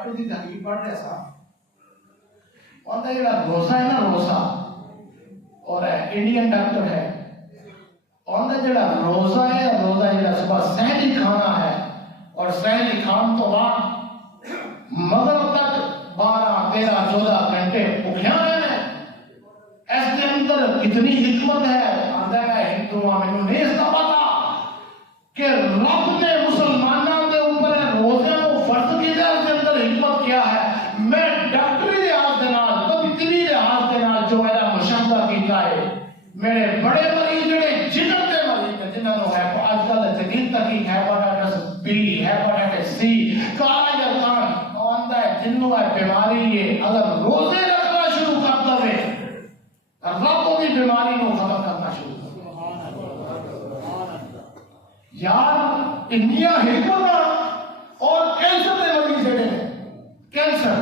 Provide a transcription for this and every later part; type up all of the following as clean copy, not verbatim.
Doctor کی تحقیق پڑھ رہا سا انہوں نے جڑا روزہ ہے نا روزہ اور انڈین ڈاکٹر ہے انہوں نے جڑا روزہ ہے روزہ جڑا صبح سحری کھانا ہے اور سحری کھان تو بعد مغرب تک 12 13 14 گھنٹے بھوکھیا رہنا اس کے اندر کتنی حکمت ہے آندا ہے ہندو میں نہیں اس کا پتا کہ رب نے مسلمانوں کے اوپر روزے کو فرض کیا ہے اس کے اندر حکمت کیا ہے میں ڈاکٹری لحاظ کے نال طبی لحاظ کے نال جو ہے مشاہدہ کیتا ہے میرے بڑے مریض جڑے جگر کے مریض ہیں جنہاں نو ہے آج کل جدید تحقیق ہے ہیپاٹائٹس بی ہیپاٹائٹس سی کالا جرثان آندا ہے جنوں ہے بیماری ہے اگر روزے رکھنا شروع کر دے رب کی بیماری کو ختم کرنا شروع کر یار انڈیا حکمت اور کینسر کے مریض جڑے ہیں کینسر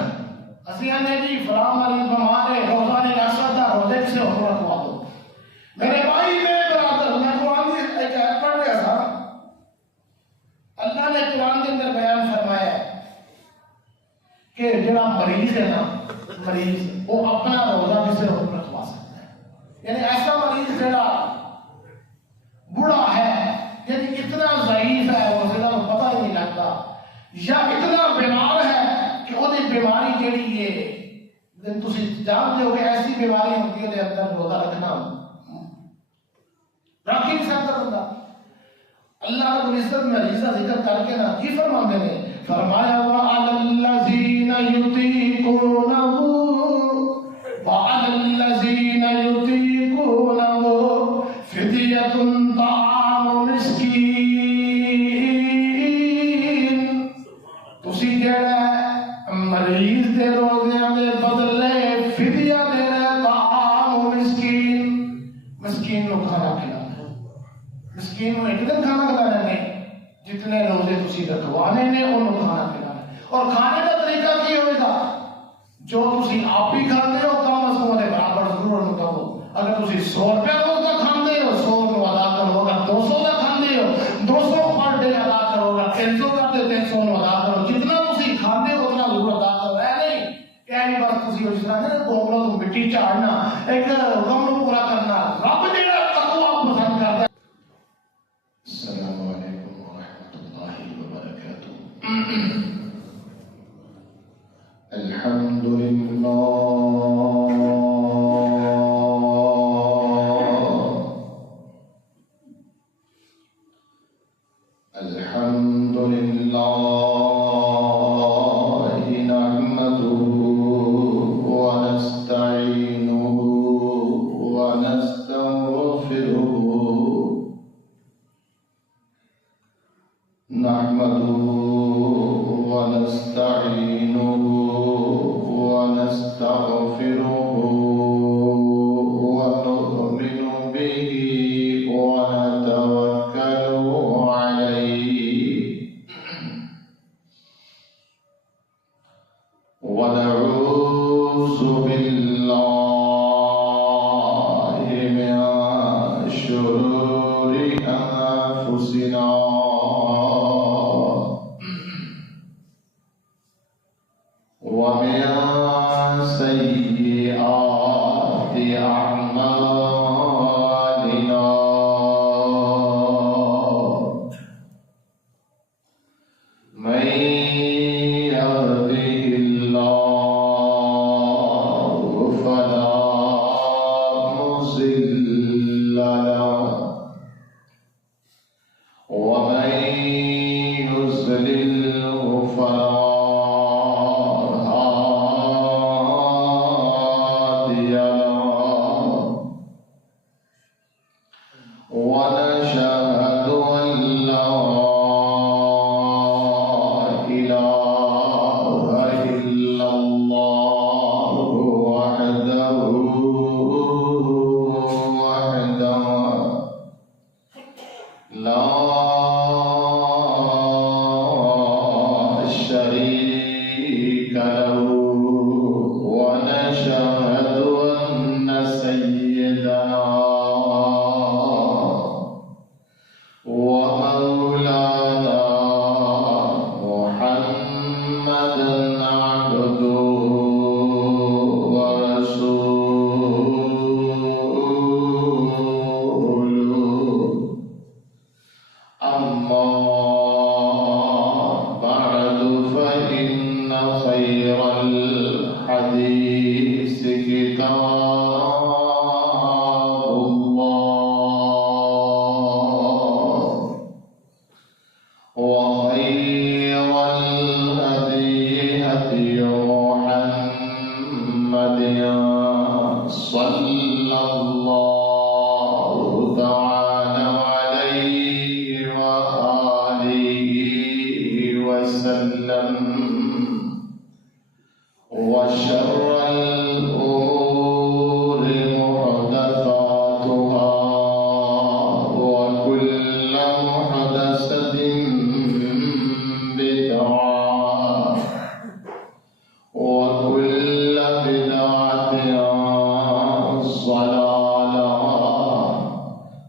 اسی آنے جی فلاں مریض بیمار ہے روزہ نہیں رکھ سکتا روزے سے ہو رکھوا دو میرے بھائی میرے برادر میں قرآن کی ایک آیت پڑھ رہا تھا اللہ نے قرآن کے اندر بیان فرمایا ہے کہ جڑا مریض ہے نا مریض وہ اپنا روزہ بھی سے رکھوا سکتا ہے یعنی ایسا مریض جڑا بڑا ہے یعنی اتنا ضعیف ہے روزے کا پتہ ہی نہیں لگتا یا اتنا بیمار ہے کہ وہ بیماری جیڑی ہے تسی جانتے ہو کہ ایسی بیماری ہوتی ہے اندر روزہ رکھنا رکھ ہی نہیں سکتا بندہ اللہ رب العزت مریضہ ذکر کر کے نا کی فرماتے ہیں فرمایا وَعَلَى الَّذِينَ يُطِيقُونَهُ وَعَلَى الَّذِينَ يُطِيقُونَهُ فِدْيَةٌ طَعَامُ مِسْكِينٍ تسی جڑا مریض دے روزیاں دے بدلے فدیہ دے رہے طعام مسکین مسکین نو کھانا کھلانا مسکین نو ایک دن کھانا کھلانا نہیں جتنے روزے تسی رکھوانے نے انہوں کھانا کھلانا اور کھانے کا طریقہ کی ہوئے گا جو تسی آپ ہی کھاتے ہو کم از کم دے برابر ضرور انہوں کہو اگر تسی 100 روپے روز کا کھاندے ہو 100 نو ادا کرو اگر 200 کا کھاندے ہو 200 پر ڈے ادا کرو اگر 300 کرتے 300 نو ادا کرو جتنا تسی کھاندے ہو اتنا ضرور ادا کرو ہے نہیں کہ نہیں بس تسی اس طرح نے گوگلوں تو مٹی چاڑنا ایک غم نو پورا کرنا رب جڑا تقوی پسند کرتا ہے السلام علیکم ورحمۃ اللہ وبرکاتہ الحمد للہ الحمد للہ نحمده ونستعینه ونستغفره نحمده ونستعینه ونستغفره ونؤمن به ونتوكل عليه ونعوذ بالله من شرور أنفسنا ومن سيئات أعمالنا من يهده الله فلا مضل له ومن يضلله فلا هادي له ونشهد أن لا إله إلا الله وحده لا شريك له ونشهد أن سيدنا ومولانا محمدا خير الحديث كتاب الله وخير الهدي هدي محمد صلى الله تعالى عليه وآله وسلم وشر الأمور محدثاتها وكل محدثة بدعة وكل بدعة ضلالة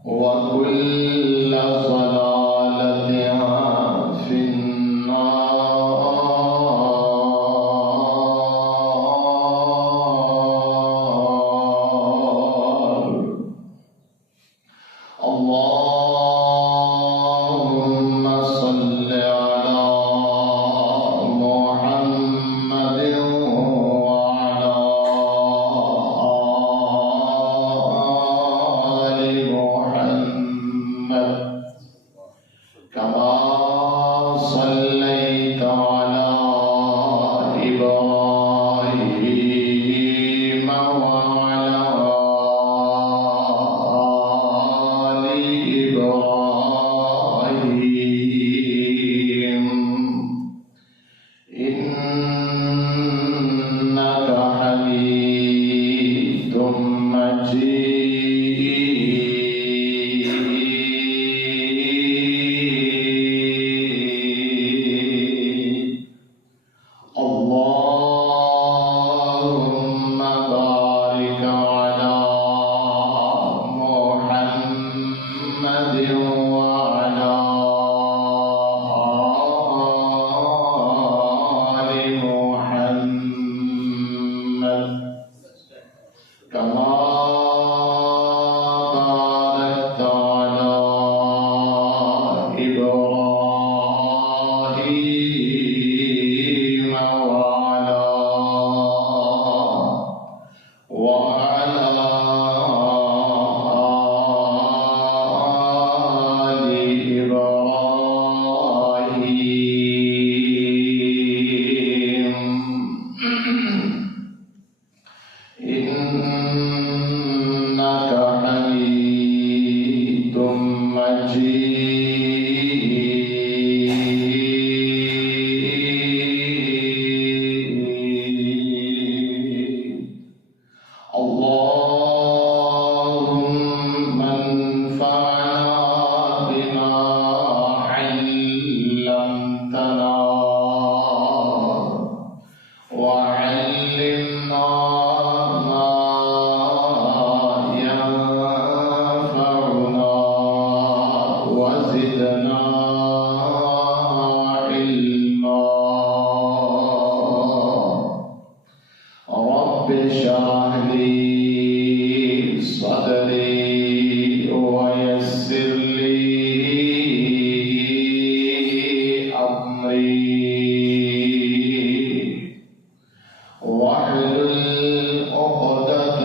وكل ضلالة في النار. اللهم صل على محمد وعلى آل محمد كما صليت على إبراهيم وعلى آل إبراهيم إنك حميد مجيد. اللهم بارك على محمد وعلى آل محمد كما باركت على إبراهيم وعلى آل إبراهيم إنك حميد مجيد. اللهم انفعنا بما علمتنا وعلمنا ما ينفعنا وزدنا علما. رب اشرح لي صدري ويسر لي أمري واحلل عقدة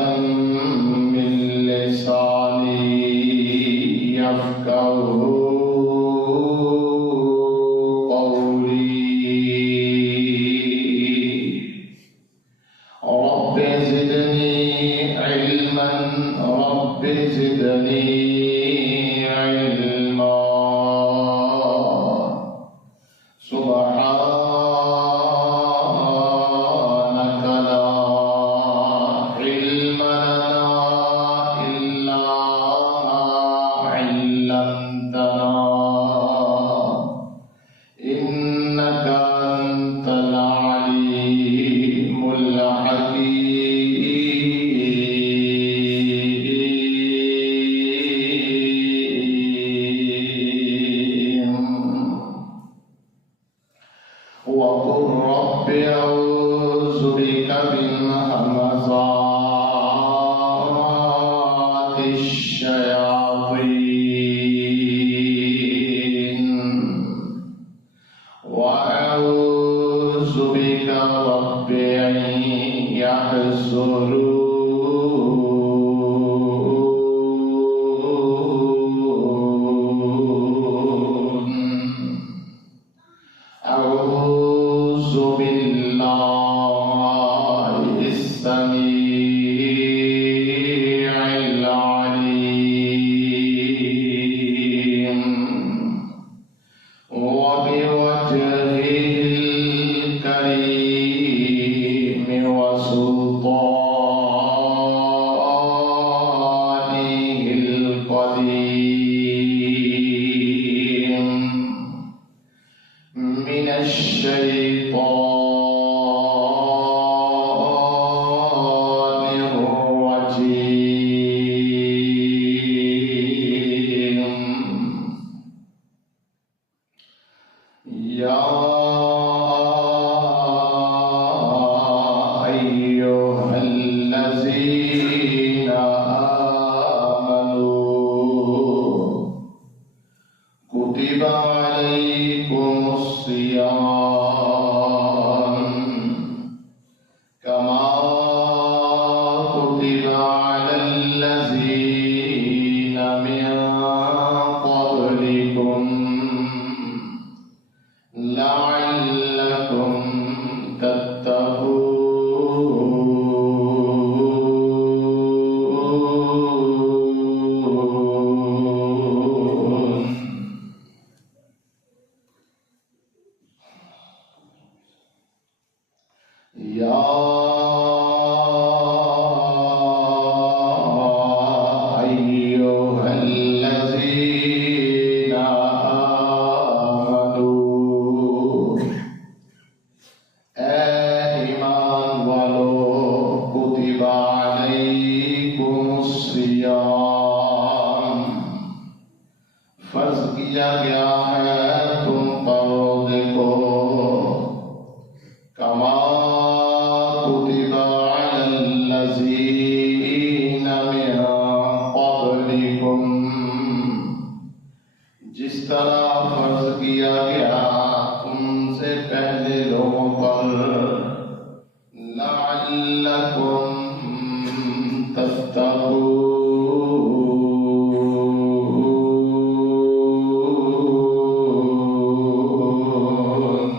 من لساني يفقهوا قولي. رب زدني علما رب زدني علما. سبحانك لا علم لنا إلا ما علمتنا إنك أنت العليم الحكيم. وقل رب أعوذ بك من همزات الشياطين وأعوذ بك رب أن يحضرون أعوذ بالله السميع العليم وبوجهه الكريم وسلطانه القديم من الشيطان الرجيم يا أيها الذين آمنوا كتب عليكم الصيام كما كتب على الذين من قبلكم لعلكم تتقون يا أيها الذين آمنوا ایمان والو کتب علیکم الصیام فرض کیا گیا ہے تم پر روزے کو کما كتب على الذين من قبلكم جس طرح فرض کیا گیا تم سے پہلے لوگوں پر لعلكم تتقون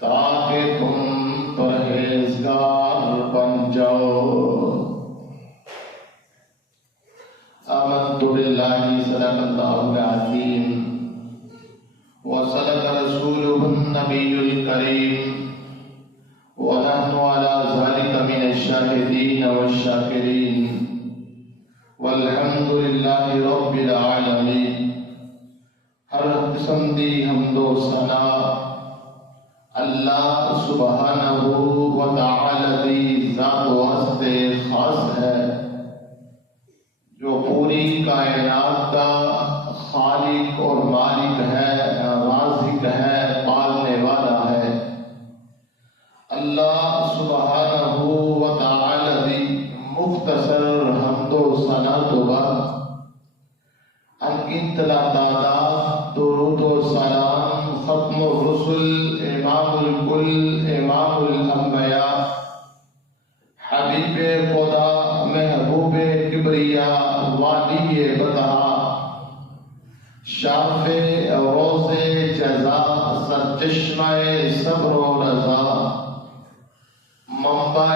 تاکہ تم پرہیزگار بن جاؤ آمنت باللہ صدق اللہ العظیم وصدق رسوله النبي الكريم ونحن على ذلك من الشاهدين والشاكرين والحمد لله رب العالمين ہر قسم دی حمد و ثنا اللہ سبحانہ و تعالی دی ذات واسطے خاص ہے جو پوری کائنات کا خالق اور مالک ہے رازق ہے پالنے والا ہے اللہ سبحانہ و تعالی دی مختصر حمد و ثنا تو بعد ان گنت تعداد درود و سلام ختم الرسل امام الکل امام الانبیاء حبیب خدا محبوب کبریا والی بطحا شاف روز جزا سرچشمہ صبر و رضا منبع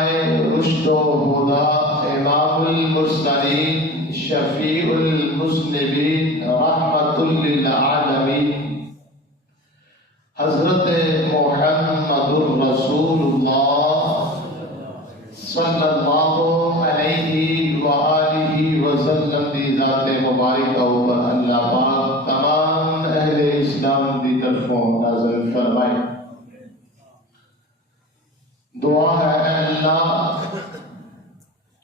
رشد و ہدا امام المرسلین شفیع المذنبین رحمت للعالمین حضرت محمد الرسول اللہ صلی اللہ علیہ وآلہ وسلم دی ذات مبارکہ اوپر اللہ پاک تمام اہل اسلام دی طرفوں نازل فرمائے دعا ہے اے اللہ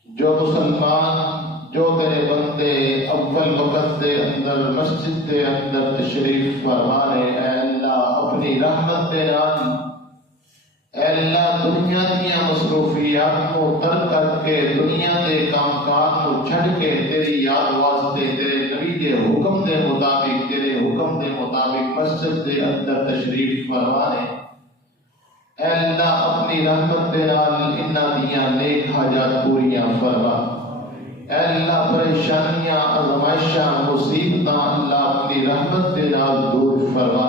جو مسلمان جو تیرے بندے اول وقت دے اندر مسجد دے اندر تشریف فرما رہے اے اللہ اپنی رحمت دے نال اے اللہ دنیا دیا مصروفیات کو ترک کر کے دنیا دے کام کاج کو چھڑ کے تیری یاد واسطے تیرے نبی کے حکم دے مطابق مسجد دے اندر تشریف فرما رہے اے اللہ اپنی رحمت دے نال انہاں دیاں نیک حاجات پوریاں فرما۔ اے اللہ پریشانیاں آزمائشاں مصیبتاں اللہ اپنی رحمت دے نال دور فرما۔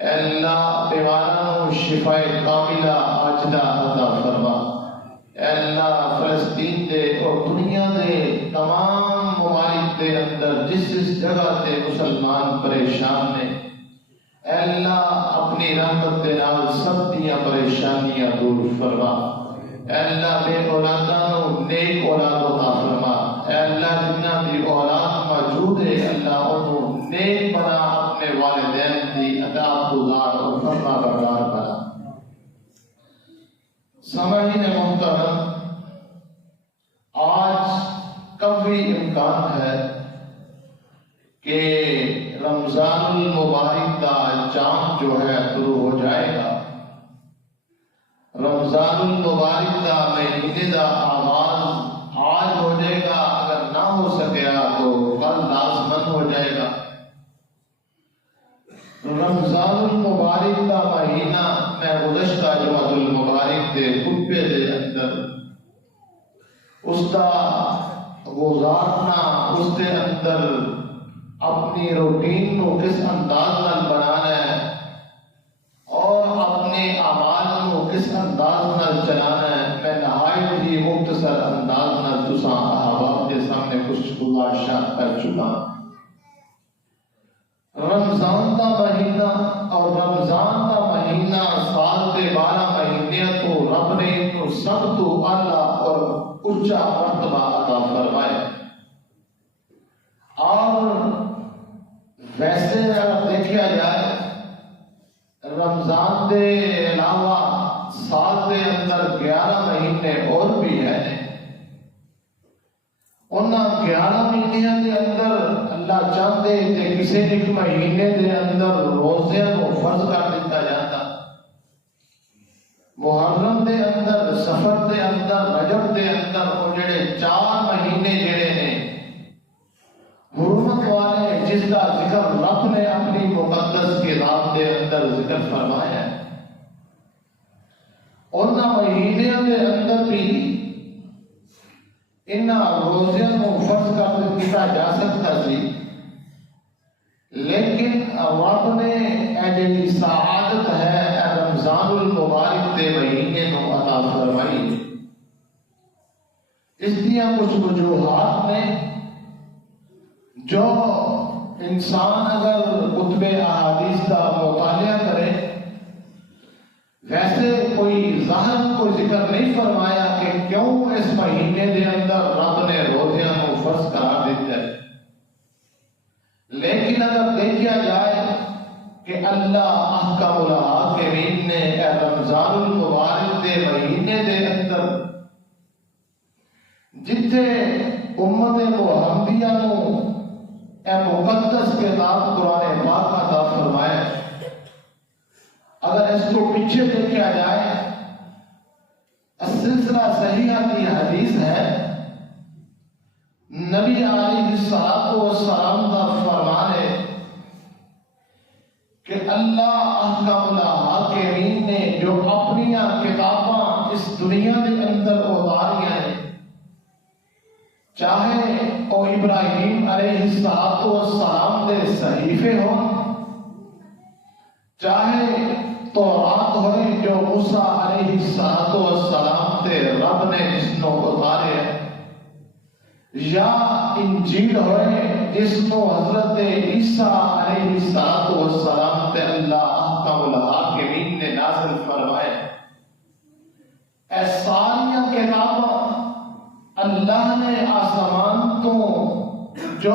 اے اللہ بیماراں شفائے کاملہ عاجلہ عطا فرما۔ اے اللہ فلسطین دے اور دنیا دے تمام ممالک دے اندر جس جگہ تے مسلمان پریشان نے، اے اللہ اپنی رحمت دے نال سب دیاں پریشانیاں دور فرما۔ اے اللہ بے اولاداں نیک اولاد عطا فرما۔ اے اللہ جنہاں دی اولاد موجود ہے اللہ انہوں نیک بنا، اپنے والدین دی اطاعت گزار اور فرما بردار بنا۔ سامعین محترم، آج قوی امکان ہے کہ رمضان المبارک کا چاند جو ہے شروع ہو جائے گا۔ رمضان المبارک کا مہینے کا آغاز آج ہو جائے گا، اگر نہ ہو سکیا تو کل لازمن ہو جائے گا۔ رمضان المبارک کا مہینہ میں گزشتہ جمعۃ المبارک کے خطبے دے اندر اس کا گزارنا، اس کے اندر اپنی روٹین کو کس انداز نال بنانا ہے اور اپنے اعمال کو کس انداز نال چلانا ہے، میں نہایت ہی مختصر انداز نال تساں احباب کے سامنے کچھ گزارشات کر چکا۔ رمضان کا مہینہ اور رمضان کا مہینہ سال کے 12 مہینے تو رب نے تو سب تو اعلیٰ اور اونچا مرتبہ عطا فرمایا۔ اور ویسے اگر دیکھا جائے رمضان کے علاوہ سال کے اندر 11 مہینے اور بھی ہیں۔ ان 11 مہینوں کے اندر اللہ چاہتے کہ کسی ایک مہینے کے اندر روزے کو فرض کر دیتا جاتا۔ محرم کے اندر، سفر کے اندر، رجب کے اندر وہ جڑے 4 مہینے جڑے نے حرمت والے، جس کا ذکر رب نے اپنی مقدس کتاب کے اندر ذکر فرمایا ہے، ان مہینوں کے اندر بھی ان روزیاں کو فرض کیا جا سکتا سی، لیکن رب نے ایسی سعادت ہے رمضان المبارک کے مہینے کو عطا فرمائی۔ اس دیا کچھ وجوہات نے جو انسان اگر کتب احادیث کا مطالعہ کرے، ویسے کوئی ظاہر کوئی ذکر نہیں فرمایا کہ کیوں اس مہینے کے اندر رب نے روزیاں کو فرض قرار دیتا ہے، لیکن اگر دیکھا جائے کہ اللہ احکم الحاکمین نے رمضان المبارک کے مہینے کے اندر جتھے امت محمدیہ کو مقدس کتاب قرآن پاک عطا فرمایا، اگر اس کو پیچھے دیکھا جائے سلسلہ صحیحہ کی حدیث ہے، نبی علیہ السلام کا فرمان ہے کہ اللہ احکم الحاکمین نے جو اپنی کتاباں اس دنیا کے اندر اتاریاں ہیں، چاہے وہ ابراہیم علیہ السلام کے صحیفے ہوں، چاہے تورات ہوئے جو موسیٰ علیہ السلام کے رب نے جس کو اتارے ہیں، یا انجیل ہوئے جس کو حضرت عیسیٰ علیہ السلام کے اللہ احکم الحاکمین نے نازل فرمائے، اے ساریاں کتاباں اللہ نے آسمان تو جو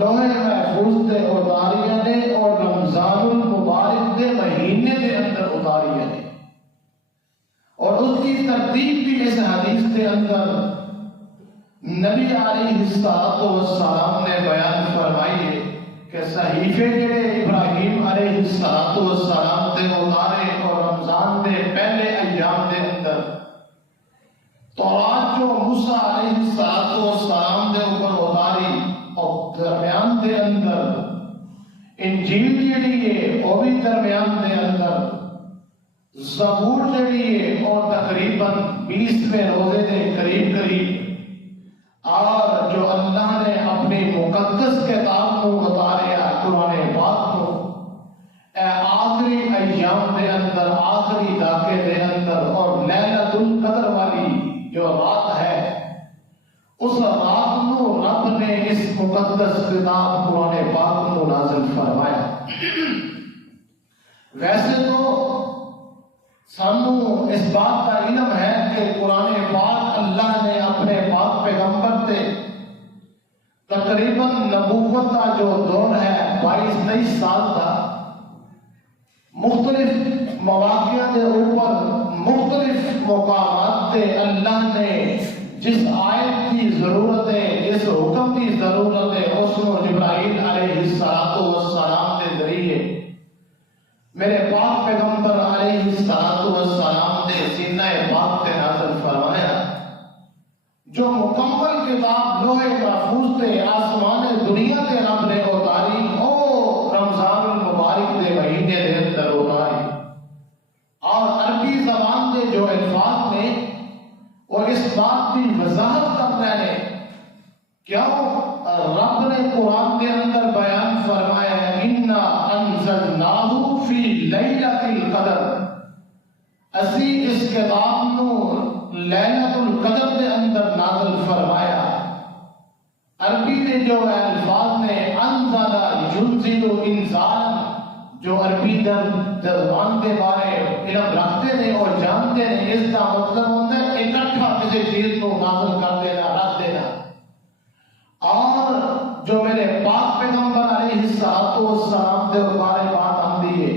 لوح محفوظ دے اتاریاں نے اور رمضان المبارک دے مہینے کے اندر اتاریاں نے، اور اس کی ترتیب بھی اس حدیث کے اندر نبی علیہ السلام نے بیان فرمائی ہے کہ صحیفے جڑے ابراہیم علیہ السلام تے اتارے اور رمضان دے پہلے ایام دے اندر، تورات جو موسیٰ علیہ السلام دے اوپر اتاری اور درمیان دے اندر انجیل جڑی ہے وہ بھی درمیان دے اندر، زبور جڑی ہے اور تقریباً 20ویں روزے کے قریب قریب، اور جو اللہ نے اپنی مقدس کتاب کو اتاریا قرآن پاک کو آخری ایام دے اندر، آخری دھاکے دے اندر، اور لیلۃ القدر والی جو رات ہے، اس رات نو رب نے اس مقدس کتاب قرآن پاک کو نازل فرمایا۔ ویسے تو سانو اس بات کا علم ہے کہ قرآن پاک اللہ نے اپنے پاک پیغمبر تے تقریباً نبوت کا جو دور ہے 22-23 سال کا، مختلف مواقع کے اوپر مختلف مقامات تے اللہ نے جس آیت کی ضرورت ہے، جس حکم کی ضرورت ہے، اس کو جبرائیل علیہ السلام کے ذریعے میرے پاک پیغمبر علیہ السلام نے سینہ پاک سے نازل فرمایا، جو مکمل کتاب لوح محفوظ تے آسمان دنیا کے رب نے اتاری، او رمضان المبارک کے مہینے کے اندر اتاری، اور عربی زبان کے جو الفاظ نے وہ اس بات کی وضاحت کر رہے ہیں کیوں رب نے قرآن کے اندر بیان فرمایا ہے اِنَّا أَنزَلْنَاهُ فِي لَيْلَةِ الْقَدْرِ، اسی اس کتاب نو لیلۃ القدر کے اندر نازل فرمایا۔ عربی کے جو الفاظ نے انزل ينزل انزال، جو عربی زبان کے بارے علم رکھتے ہیں اور جانتے ہیں، اس کا مطلب ہوتا ہے اکٹھا کسی چیز کو نازل کر دینا، رکھ دینا۔ اور جو میرے پاک پیغمبر علیہ السلام کے بارے بات آتی ہے،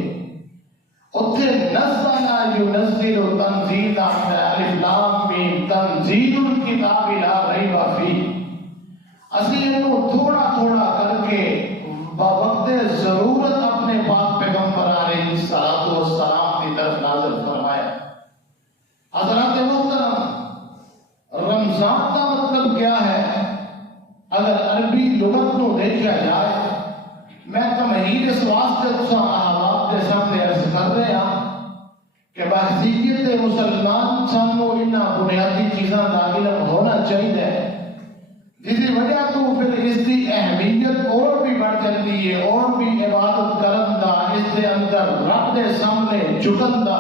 اتھے نزل ينزل تنزیلا، الف لام میم، تنزیل الکتاب لا ریب فیہ، اسی انہوں تھوڑا تھوڑا کر کے بوقت ضرورت اپنے پاک پیغمبر علیہ السلام کی طرف نازل فرمایا۔ حضرات محترم، رمضان کا مطلب کیا ہے؟ اگر عربی لغت کو دیکھا جائے، میں تمہید اس واسطے آپ کے سامنے عرض کر رہے ہیں کہ بحثیت مسلمان سانو انہا بنیادی چیزاں کا علم ہونا چاہیے، جس کی وجہ تو پھر اس کی اہمیت اور بھی بڑھ جاتی ہے، اور بھی عبادت کرن دا، اس کے اندر رب کے سامنے جھکن دا،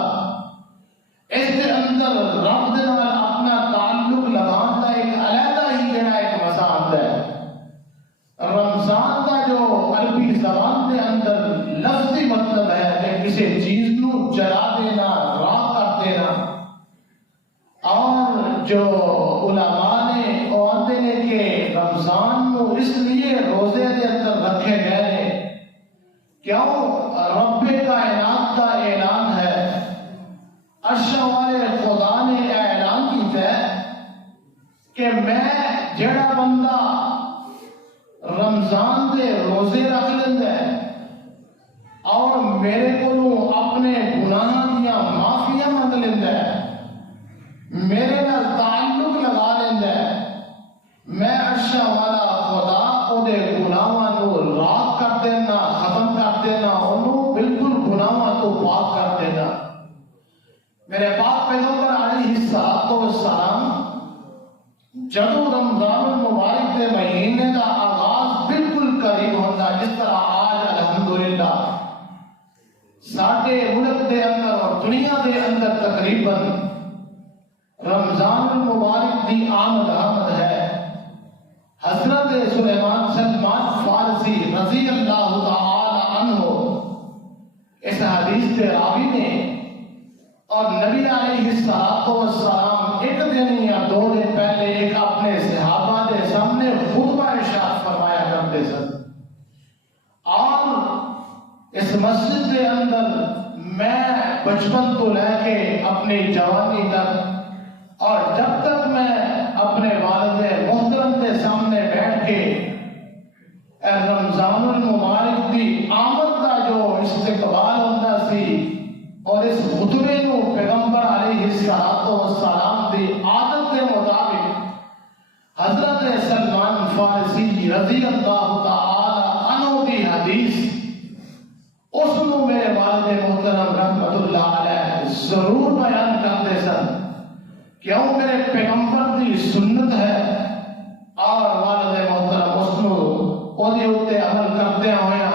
اس کے اندر رب دے نال اپنا تعلق لگان دا ایک علیحدہ ہی جڑا ایک مزہ آتا ہے۔ رمضان کا جو عربی زبان کے اندر لفظی مطلب ہے کہ کسی چیز نو جلا دینا، راہ کر دینا، اور جو علماء نے آتے ہیں کہ رمضان کو اس لیے روزے کے اندر رکھے گئے ہیں کیوں؟ رب کائنات کا اعلان ہے، عرش والے خدا نے اعلان کیتا ہے کہ میں جڑا بندہ رمضان دے روزے رکھ لیندے اور میرے کو اپنے گناہ دیا معافیاں منگ لیندے، میرے نال تعلق لگا لیندے، میں عرش والا خدا او دے گناہاں نو راک کر دینا، ختم کر دینا، انہوں بالکل گناہاں تو پاک کر دینا۔ میرے پاک پیغمبر علیہ السلام جدو رمضان المبارک کے مہینے کا آغاز بالکل قریب ہوتا، جس طرح آج الحمدللہ ساڑھے ملک دے اندر اور دنیا دے اندر تقریباً رمضان المبارک دی آمد ہے۔ حضرت سلمان فارسی رضی اللہ تعالی عنہ اس حدیث کے راوی نے، اور نبی علیہ السلام ایک دن یا 2 دن پہلے ایک اپنے صحابہ کے سامنے خطبہ ارشاد فرمایا کرتے سن، اور اس مسجد کے اندر میں بچپن تو لے کے اپنی جوانی تک، اور جب تک میں اپنے والد محترم کے سامنے بیٹھ کے رمضان المبارک کی آمد کا جو استقبال ہوتا سی، اور اس خطبے کو پیغمبر علیہ السلام کی عادت کے مطابق حضرت سلمان فارسی رضی اللہ تعالی عنہ کی حدیث اس کو میرے والد محترم رحمت اللہ علیہ ضرور بیان کرتے سن، کیوں میرے پیغمبر دی سنت ہے اور والد محترم اس نو اودے اوتے عمل کرتے ہویا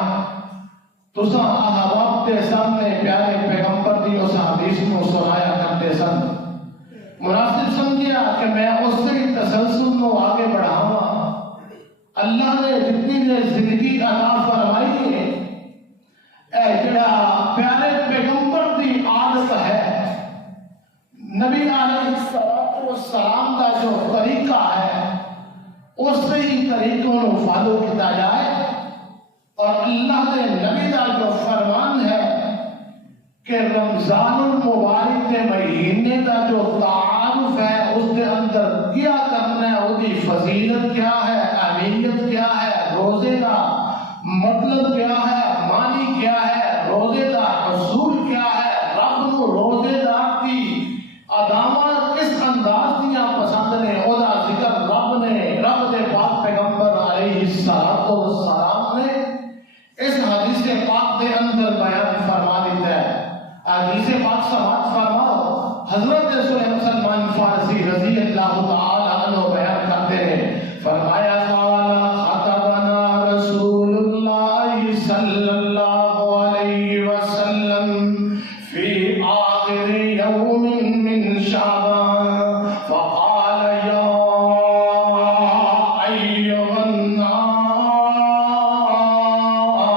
تساں احباب کے سامنے پیارے پیغمبر دی اس حدیث کو سنایا کرتے سن۔ مناسب سمجھیا کہ میں اس سے تسلسل کو آگے بڑھاواں۔ اللہ نے جتنی نے زندگی عطا فرمائی ہے، اے جڑا پیارے پیغمبر دی عادت ہے، نبی علیہ السلام کا جو طریقہ ہے اس ہی طریقوں کو فالو کیا جائے، اور اللہ کے نبی کا جو فرمان ہے کہ رمضان المبارک کے مہینے کا جو تعارف ہے اس کے اندر کیا کرنا ہے، اس کی فضیلت کیا ہے، اہمیت کیا ہے، روزے کا مطلب کیا ہے، معنی کیا ہے، روزے کا اصول کیا ہے، رب کو روزے دار کی ادامت کس انداز دیا پسند نے، او دا ذکر رب دے پاک پیغمبر علیہ السلام نے اس حدیث پاک کے اندر بیان فرما دیتا ہے۔ حدیث پاک سماعت فرماؤ، حضرت سلمان فارسی رضی اللہ تعالی عنہ بیان کرتے ہیں، فرمایا قال خطبنا رسول اللہ صلی اللہ علیہ وسلم فی آخر یوم من شعبان فقال یا ایھا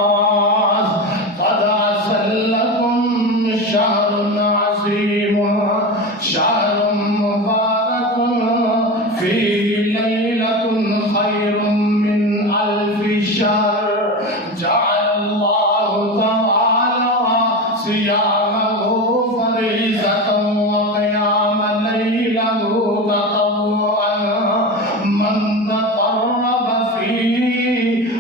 الناس قد أسلكم شهر عظيم شهر مبارك فيه ليلة خير من 1000 شهر جعل الله تعالى صيامه فريضة وقيام ليله تطوعا من تقرب فيه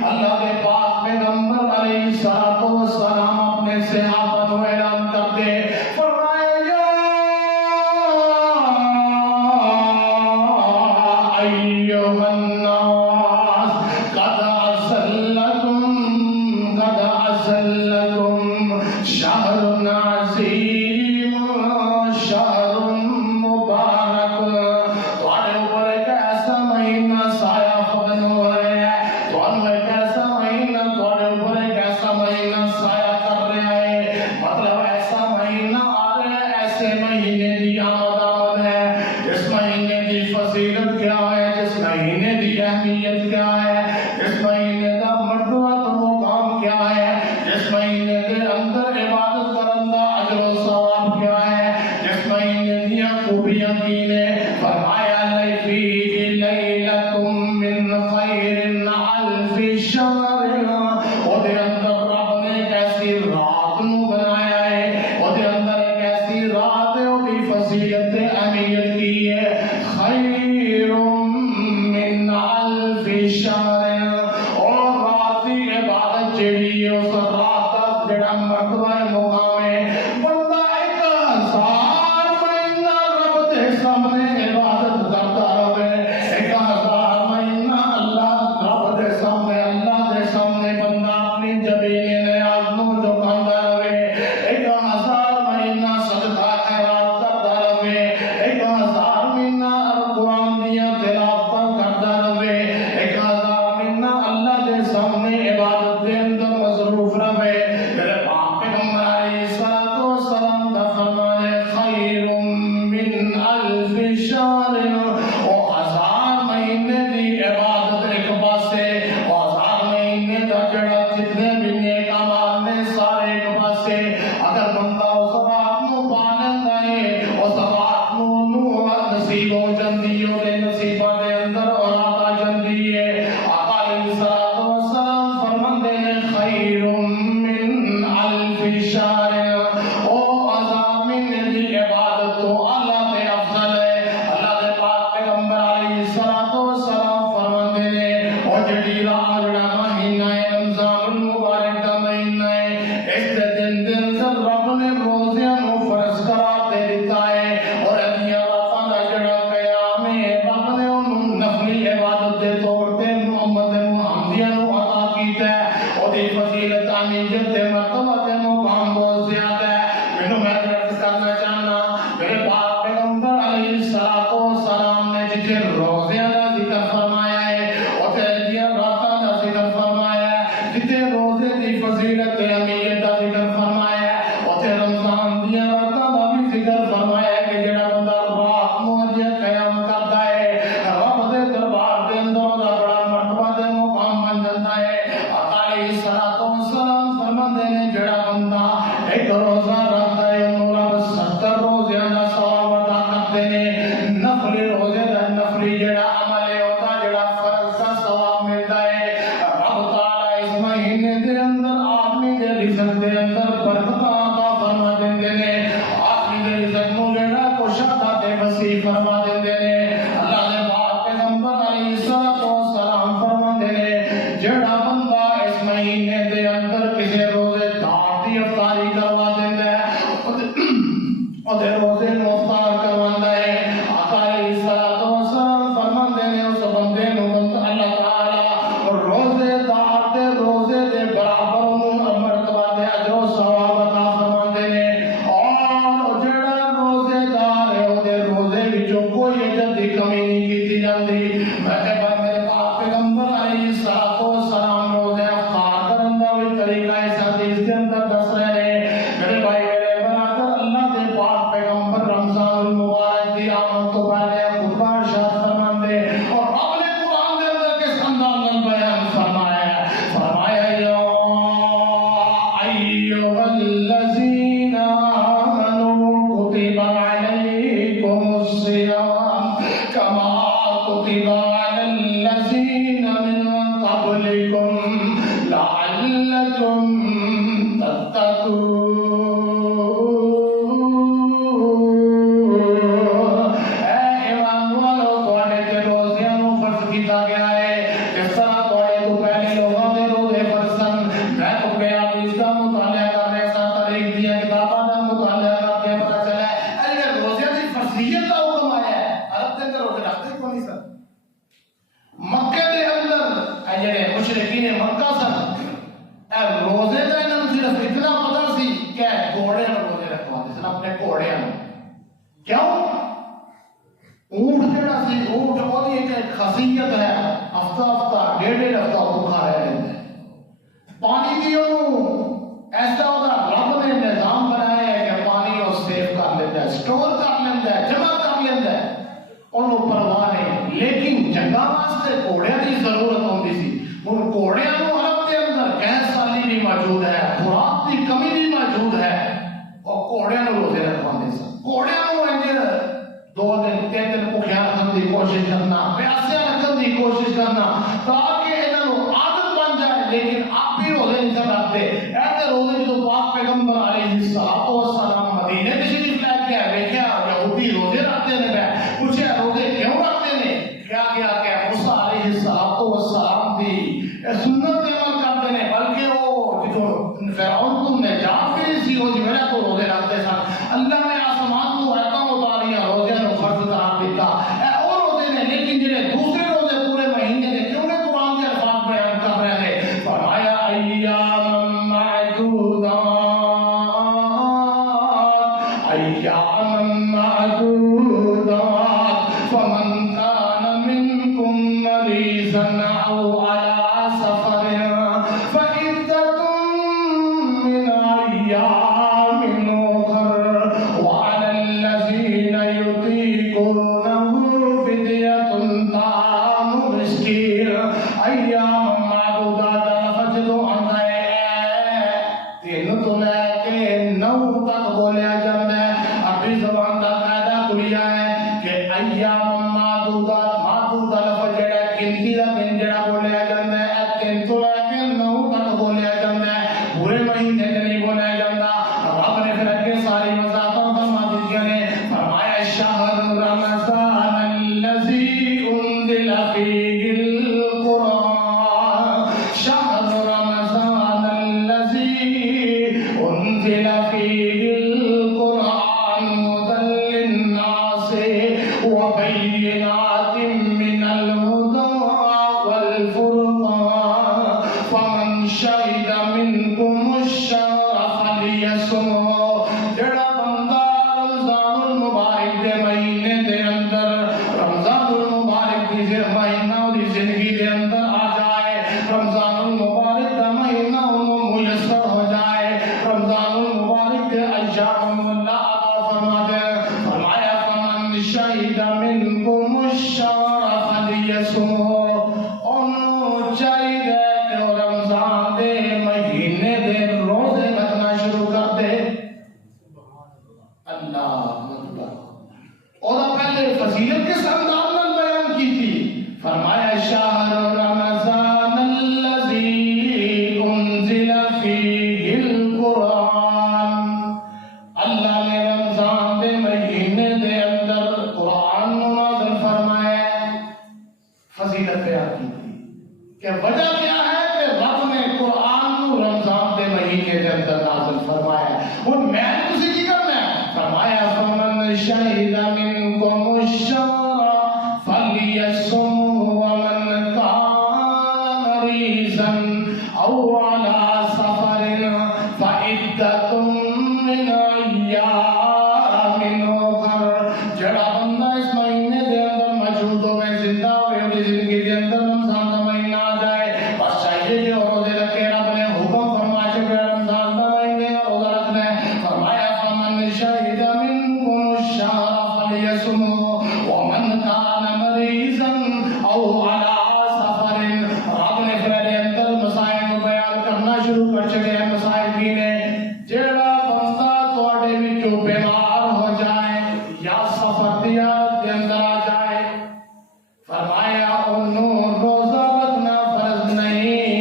اللہ کے پاک پیغمبر علیہ السلام اپنے صحابہ کو اعلان کرتے فرمایا یا ایھا الناس قد أسلكم شهر عظيم شهر مبارک، تمہارے اوپر ایک ایسا مہینہ سایہ فگن ہو رہا ہے، تمہارے ایک ایسا مہینہ، تمہارے اوپر ایک ایسا مہینہ سایہ کر رہا ہے، مطلب ایسا مہینہ آ رہا ہے، ایسے مہینے دی آمد ہے، جس مہینے دی فضیلت کیا ہے، جس مہینے دی اہمیت کیا ہے، جس مہینے کا مرتبہ و مقام کیا ہے، جس مہینے کے اندر عبادت کرنا اجر و ثواب کیا ہے، جس مہینے دیا خوبیاں کی نے فرمایا فیہ لیلۃ من خیر 1000 شہر، اور دے اندر رب نے ایک ایسی رات نو بنایا ہے، اور دے اندر ایک ایسی رات ہے، اور دی فضیلت اہمیت کی ہے، خیر من 1000 شہر، اور رات کی عبادت جڑی ہے اس رات کا جڑا مرتبہ مقام ہے، بندہ 1000 مہینہ رب کے سامنے عبادت کرتا رہے، 1000 مہینہ اللہ رب کے سامنے، اللہ کے سامنے بندہ اپنی جبین نیاز نو جھکاتا رہے، 1000 مہینہ صدقہ خیرات کرتا رہے، 1000 مہینہ قرآن دیا تلاوت کرتا رہے، 1000 مہینہ اللہ کے سامنے عبادت کے اندر مصروف رہے۔ میرے پاک پیغمبر علیہ السلام کا فرمان ہے خیر من 1000 شہر، اور 1000 مہینے دی عبادت ایک پاسے، اور 1000 مہینے دا جڑا جتنے بھی نیک اعمال نے سارے ایک پاسے، اگر بندہ اس رات نو پا لیندا ہے، اس رات نو نصیب ہو جاندی ہے، وہ نصیباں دے اندر اور آ جاندی ہے۔ آقا علیہ السلام فرماندے ہیں خیر من 1000 شہر، او 1000 مہینے دی عبادت تو اللہ تے افضل ہے۔ اللہ دے پاک پیغمبر علیہ السلام فرماندے ہیں او جڑی رات جڑا مہینہ ہے رمضان المبارک دا مہینہ ہے، اس دے دن دے اندر رب نے روزیاں نو فرض قرار دے دیتا ہے، اور ادیاں راتاں دا جڑا قیام ہے رب نے انہوں نفلی عبادت دے طور تے محمد محمدیہ نو عطا کیتا ہے، اور دی فضیلت اہمیت تے مرتبہ تے مقام بہت زیادہ ہے۔ مینوں میں عرض کرنا چاہتا جتھے روزیاں دا ذکر فرمایا ہے اوتھے دیاں راتاں دا ذکر فرمایا ہے جتھے روزے دی فضیلت تے اہمیت دا ذکر فرمایا ہے اوتھے رمضان دیاں راتاں دا بھی ذکر فرمایا ہے کہ جڑا بندہ رات نو اجے قیام کردا ہے رب دے دربار دے اندر دا بڑا مرتبہ تے مقام بن جاندا ہے آقا علیہ الصلوۃ والسلام فرماندے نے جڑا بندہ ایک روزہ رکھدا ہے انہوں رب 70 روزیاں دا ثواب عطا کرتے نے نفل روزے دا نفلی جڑا عمل ہے ہوتا جڑا فرض کا ثواب ملتا ہے رب تعالی اس مہینے دے اندر آدمی دے رزق دے اندر برکت عطا فرما دیندے نے آدمی دے رزق نو جڑا کوشادہ تے وسیع فرما دیندے نے اللہ دے پاک پیغمبر علیہ الصلوۃ والسلام فرماندے نے جڑا بندہ اس مہینے دے اندر کسی روزے دار دی افطاری کروا دیندا ہے اوتے روزے نو افطار کرواندہ ہے آقا علیہ الصلوۃ والسلام فرماندے نے اس بندے نو اللہ تعالی روزے دار دے روزے دے برابر انہوں مرتبہ دے اجر و ثواب عطا فرماندے نے اور جڑا روزے دار ہے او دے روزے وچوں کوئی اجر دی کمی نہیں کیتی جاندی میرے پاک پیغمبر علیہ الصلوۃ والسلام روزے افطار کرن دا بھی طریقہ اس حدیث دے اندر دس رہے نے میرے بھائی میرے برادر اللہ دے پاک پیغمبر رمضان المبارک دی آمد تو پہلے خطبہ ارشاد فرماندے اور رب نے قرآن دے اندر کس انداز میں بیان فرمایا یا ایھا الذین آمنوا کتب علیکم الصیام کما کتب علی الذین من قبلکم لعلکم تتقون مکے دے اندر اے جڑے مشرکین مکہ سن اے روزے دا انہاں نوں صرف اتنا پتہ سی کہ گھوڑے نوں روزے رکھواندے سن اپنے گھوڑیاں نوں کیوں اونٹ جڑا سی اونٹ اودی ایک خاصیت ہے ہفتہ ہفتہ ڈیڑھ ہفتہ بھوکا رہ لیندا ہے پانی دی اونوں ایسا ہوتا رب نے نظام بنایا ہے کہ پانی وہ سیو کر لیتا ہے سٹور کر لیتا ہے جمع کر لیتا ہے انہوں پرواہ نہیں لیکن جنگاں واسطے گھوڑیاں دی ضرورت ہوندی سی ان گھوڑیاں نوں عرب دے اندر گیس سالی بھی موجود ہے خوراک دی کمی بھی موجود ہے اور گھوڑیاں نوں روزے رکھواندے سن گھوڑیاں نوں انج 2 دن 3 دن بھوکھیا رکھن دی کوشش کرنا پیاسے رکھن دی کوشش کرنا تاکہ انہاں نوں عادت بن جائے لیکن آپ بھی روزے نہیں رکھتے ایسے روزے جو پاک پیغمبر علیہ الصلوۃ والسلام مدینے تشریف لے کے آئے دیکھا یہودی روزے رکھتے نے پوچھا روزے کیوں رکھتے نے کیا کہ موسیٰ علیہ الصلوۃ والسلام دی سنت پہ عمل کرتے ہیں بلکہ وہ جو فرعون کو نجات بھی سی وہ جڑا کو روزے رکھتے سن اللہ نے آسمان کو آیتاں اتاریاں روزے نو فرض قرار دیتا اور روزے نے لیکن جڑے دوسرے روزے پورے مہینے دے کیوں نے قرآن کے الفاظ بیان کر رہے ہیں فرمایا ایام معدودات ایام معدودات فمن كان منكم مريضا أو على سفر فعدة من أيام أخر وعلى الذين يطيقونه فدية طعام مسكين أيام معدودات لفظ آتا ہے 3 تو لے کے 9 تک بولیا جاتا ہے عربی زبان کا قاعدہ کلیا ہے کہ ایام معدودات معدود لفظ جڑا گنتی دا دن جڑا بولیا جاتا ہے 3 تو لے کے 9 تک بولیا جاتا ہے پورے مہینے تے نہیں بولیا جاتا رب نے پھر اگے ساری وضاحت فرما دی نے فرمایا شہر رمضان الذی انزل فیہ القرآن شہر رمضان الذی انزل فیہ القرآن هدى للناس وبينات من الهدى والفرقان فمن شهد منكم الشهر فليصمه جڑا بندہ رمضان المبارک دے مہینے دے اندر رمضان شهد منكم الشهر فليصمه انہوں چاہیے کہ وہ رمضان دے مہینے دے روزے رکھنا شروع کر دے اللہ اکبر اور پہلے فضیلت کس انداز میں بیان کی تھی فرمایا شہر رمضان الذی انزل فیہ القرآن اللہ نے رمضان دے مہینے دے اندر قرآن نازل فرمایا فضیلت بیان کی تھی کہ وجہ کیا ہے کہ رب نے قرآن رمضان دے مہینے دے اندر نازل فرمایا اور میں تسی کی کرنا ہے فرمایا فمن شہد منکم الشہر فلیصم ومن کان مریضا او علی سفر فعدۃ من ایام اخر جڑا بندہ اس مہینے دے اندر موجود ہوئے زندہ ہوئے اور زندگی دے اندر رمضان دا مہینہ آ جائے بس چاہیے کہ روزے رکھے رب نے حکم فرمایا کہ رمضان دا مہینے روزہ رکھنا ہے فرمایا فمن شہد منکم الشہر فلیصمہ ومن کان مریضا او علی سفر رب نے پھر اندر مسائل کو بیان کرنا شروع کر چکے ہیں مسائل کی نے جڑا بندہ تواڈے وچوں بیمار ہو جائے یا سفر دیارت کے اندر آ جائے فرمایا انہوں روزہ رکھنا فرض نہیں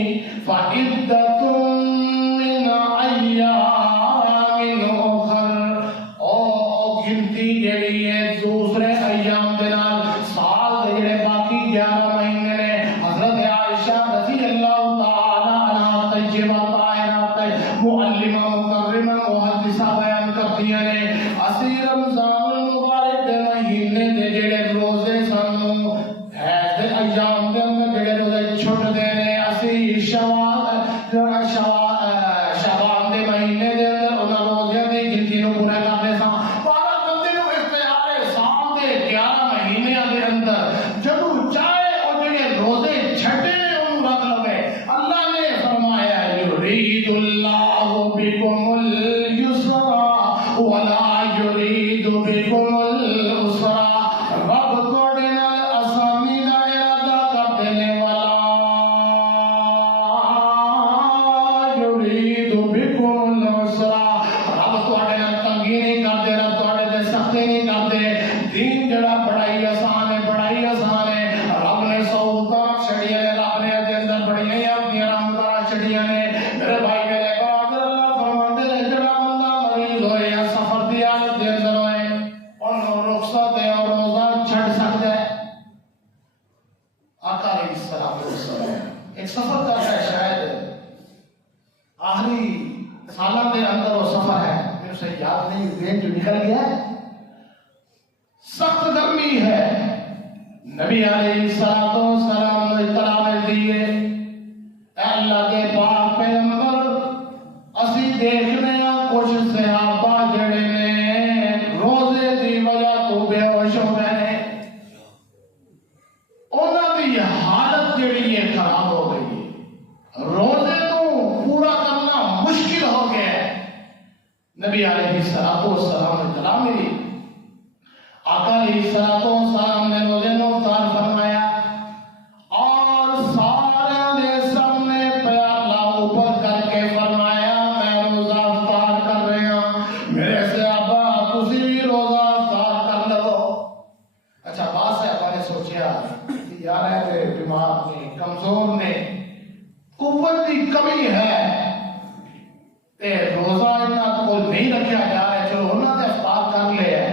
فعدۃ من ایام اخر او گنتی جڑی ہے دوسرے ایام دے نال سال دے جڑے باقی 11 مہینے نے حضرت عائشہ رضی اللہ تعالی عنہا طیبہ طاہرہ معلمہ مکرمہ محدثہ بیان کرتی ہیں اسی رمضان المبارک دے مہینے دے جڑے روزے سانو ہے تے ایام دے اندر جڑے روزے چھٹ دے نے اسی شعبان دے مہینے دے اندر انہاں روزے دی گنتی نو پورا کرتے ساں بارہ بندے نو اختیار ہے سال دے 11 مہینے دے اندر جدوں چاہے او جڑے روزے چھٹے نے انہوں رکھ لوے اللہ نے فرمایا یرید اللہ بکم اليسر ولا یرید بکم العسر رب تواڈے نال آسانی دا ارادہ کر دینے والا یرید بکم العسر رب تواڈے نال تنگی نہیں کردے رب تواڈے تے سختی نہیں کردے دین جڑا بڑائی آسان ہے رب نے سہولتاں چھڑیاں نے رب نے دے اندر بڑیاں اپنی رحمتاں چھڑیاں نے میرے بھائی میرے بہادر اللہ فرماندے نے جڑا بندہ مریض ہوئے یا سفر دی حالت دے اندر ہوئے انہوں رخصت ہے اور روزہ چھڑ سکتا ہے آقا علیہ السلام ایک سفر کرتا ہے شاید آخری سالہ دے اندر وہ سفر ہے میرے سے یاد نہیں دین جو نکل گیا ہے سخت گرمی ہے نبی علیہ السلام نے اطلاع دیے اے اللہ کے پاک پیغمبر اسی دیکھنے ہیں کچھ صحابہ جڑے نے روزے دی وجہ تو بے ہوش ہو گئے نے انہاں دی حالت جڑی ہے خراب ہو گئی روزے کو پورا کرنا مشکل ہو گیا ہے نبی علیہ السلام نے اطلاع ملی آقا علیہ السلام نے روزے نو افطار فرمایا اور سارے دے سامنے پیالہ اوپر کر کے فرمایا میں روزہ افطار کر رہا ہوں میرے صحابہ تسی بھی روزہ افطار کر لو اچھا بات صحابہ نے سوچیا کہ یار ہے بیمار نے کمزور نے قوت کی کمی ہے تے روزہ انہاں کو نہیں رکھا جا رہا ہے چلو انہاں نے افطار کر لیا ہے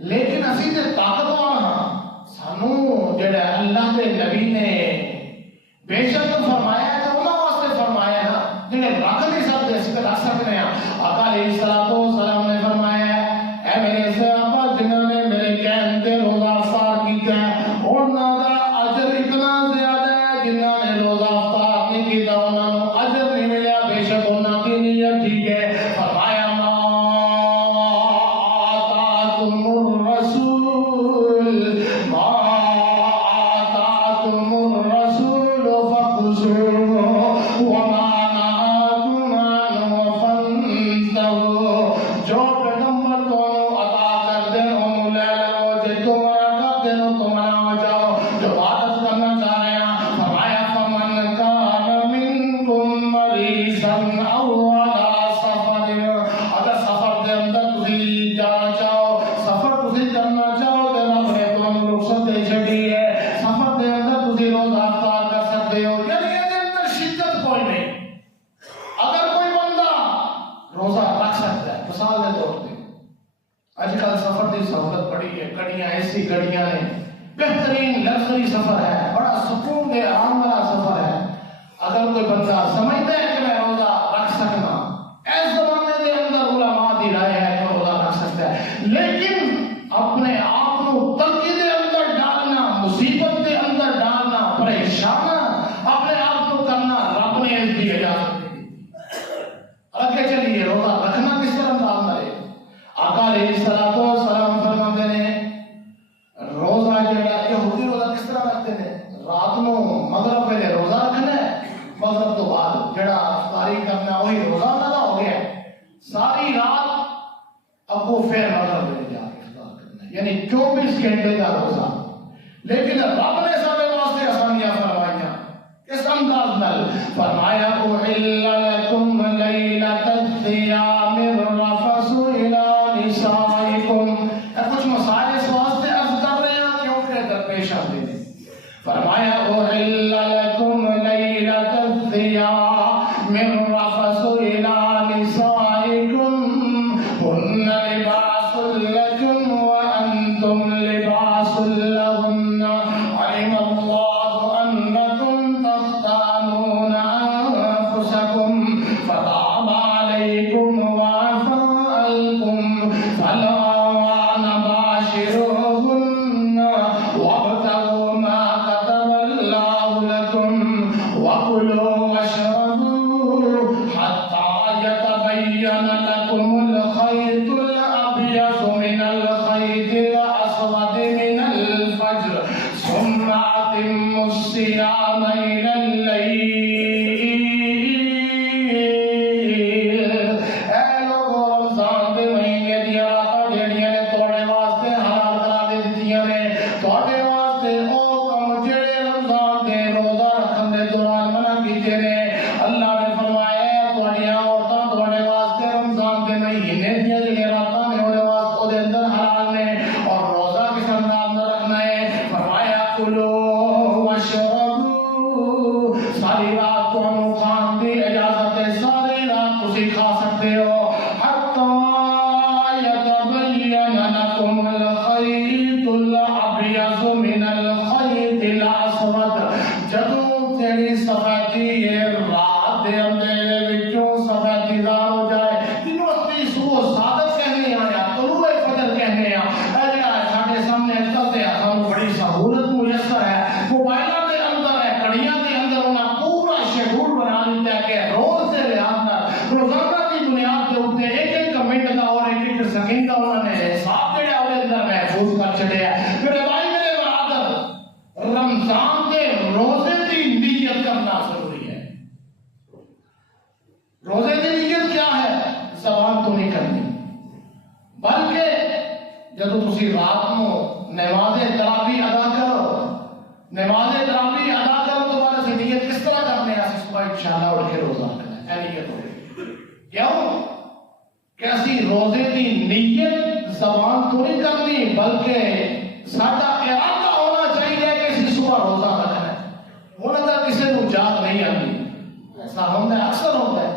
لیکن اسی تے طاقتور ہاں سانو جڑا اللہ دے نبی نے بے شک فرمایا ہے تو انہاں واسطے فرمایا ہے جڑے رکھ نہیں سکتے اس پہ رکھ سکتے ہیں آقا علیہ السلام نے فرمایا ہے اے میرے صحابہ جنہوں نے میرے کہن تے روزہ افطار کیتا ہے انہاں دا اجر اتنا زیادہ ہے جنہوں نے روزہ افطار نہیں کیتا انہاں نو اجر نہیں ملیا بے شک انہاں دی نیت ٹھیک ہے فرمایا وما نهاكم عنه فانتهوا کہ تم رکعت دنوں تم نہ جاؤ جو عبادت کرنا چاہ رہے ہیں. فرمایا فمن کان منکم مریضا او علی سفر, اگر سفر دے اندر تسی جانا چاہو, سفر تسی کرنا چاہو تے رب نے تمہیں رخصت دے چھڈی ہے. سفر دے اندر تسی روزہ افطار کر سکتے ہو, یعنی یہ دے اندر شدت کوئی نہیں. اگر کوئی بندہ روزہ رکھ سکتا ہے, مثال دے طور پہ آج کل سفر کی سہولت بڑی ہے, گاڑیاں ایسی گاڑیاں نے, بہترین لگژری سفر ہے, بڑا سکون دے آرام والا سفر ہے. اگر کوئی بندہ سمجھتا ہے کہ میں روزہ رکھ سکنا, اس زمانے کے اندر علماء دی رائے ہے کہ روزہ رکھ سکتا ہے, لیکن اپنے آپ کو تنگی دے اندر ڈالنا, مصیبت کے اندر ڈالنا, پریشان اپنے آپ کو کرنا رب نے اس کی اجازت دی. آگے چلیے روزہ رکھنا کس طرح انداز ہے. آقا علیہ الصلوۃ والسلام فرماتے ہیں روزہ جڑا یہودی روزہ کس طرح رکھتے ہیں, رات کو مغرب ویلے روزہ رکھنا ہے, مغرب تو بعد جڑا افطاری کرنا وہی روزہ ادا ہو گیا, ساری رات اب وہ پھر مغرب ویلے جا کے افطار کرنا ہے, یعنی 24 گھنٹے کا روزہ. لیکن رب نے سارے واسطے آسانیاں فرمائیاں اس انداز میں. فرمایا احل لکم لیلۃ الصیام الرفث الی نسائکم. کچھ مسائل اس واسطے عرض کر رہے ہیں کیونکہ درپیش آتے ہیں. فرمایا احل لکم لیلۃ الصیام الرفث الی نسائکم هن لباس لکم وانتم لباس لهن علم الله انکم تختانون انفسکم فتاب علیکم وعفا عنکم فالآن باشروهن وابتغوا ما كتب الله لكم وكلوا واشربوا حتى يتبين لكم الخيط الأبيض من الخيط الأسود من الفجر ثم أتموا الصيام إلى الليل. اے لوگو رمضان دے مہینے دی راتاں جڑیاں نے تواڈے واسطے حلال کرا دے دتیاں نے, تواڈے واسطے او کم جڑے رمضان دے روزہ رکھن دے دوران منع کیتے نے. اللہ نے فرمایا تواڈیاں عورتاں تواڈے واسطے رمضان دے مہینے دی جڑیاں راتاں نے اودے واسطے اودے اندر حلال نے, اور روزہ کس انداز میں رکھنا ہے. فرمایا کلو واشربوا, ساری رات تمہیں کھان دی اجازت ہے, ساری رات تسی کھا سکتے ہو. حتی یتبین لکم الخیط الابیض من الخیط الاسود, جدوں تیری سفیدی ہے رات دے اندھیرے وچوں سفیدی ظاہر ہو جائے, جنوں اسی صبح صادق کہنے ہیں یا طلوع فجر کہنے ہیں. اے جڑا ساڈے سامنے چلتے ہیں سانوں بڑی سہولت میسر ہے, موبائلاں دے اندر ہے, گھڑیاں دے اندر انہاں پورا شیڈول بنا دیتا ہے کہ روز سے لحاظ روزانہ کی بنیاد کے اوپر ایک ایک منٹ کا اور ایک ایک سیکنڈ کا انہوں نے حساب جڑا اودے اندر محفوظ کر چھڈیا ہے. میرے بھائی میرے برادر, رمضان کے روزے کی نیت کرنا ضروری ہے. روزے کی نیت کیا ہے؟ زبان تو نہیں کرنی, بلکہ جب تسی رات کو نماز تراویح ادا کرو, نماز تراویح ادا کرو تو بعد سے نیت کس طرح کرنے ہیں؟ صبح انشاءاللہ اٹھ کے روزہ رکھنا ہے, نیت ہو گئی. کیوں کہ اسی روزے کی نیت زبان تو نہیں کرنی, بلکہ ساڈا ارادہ ہونا چاہیے کہ اسی صبح روزہ رکھنا ہے. ہن اگر کسی کو جاگ نہیں آتی, ایسا ہوتا ہے, اکثر ہوتا ہے,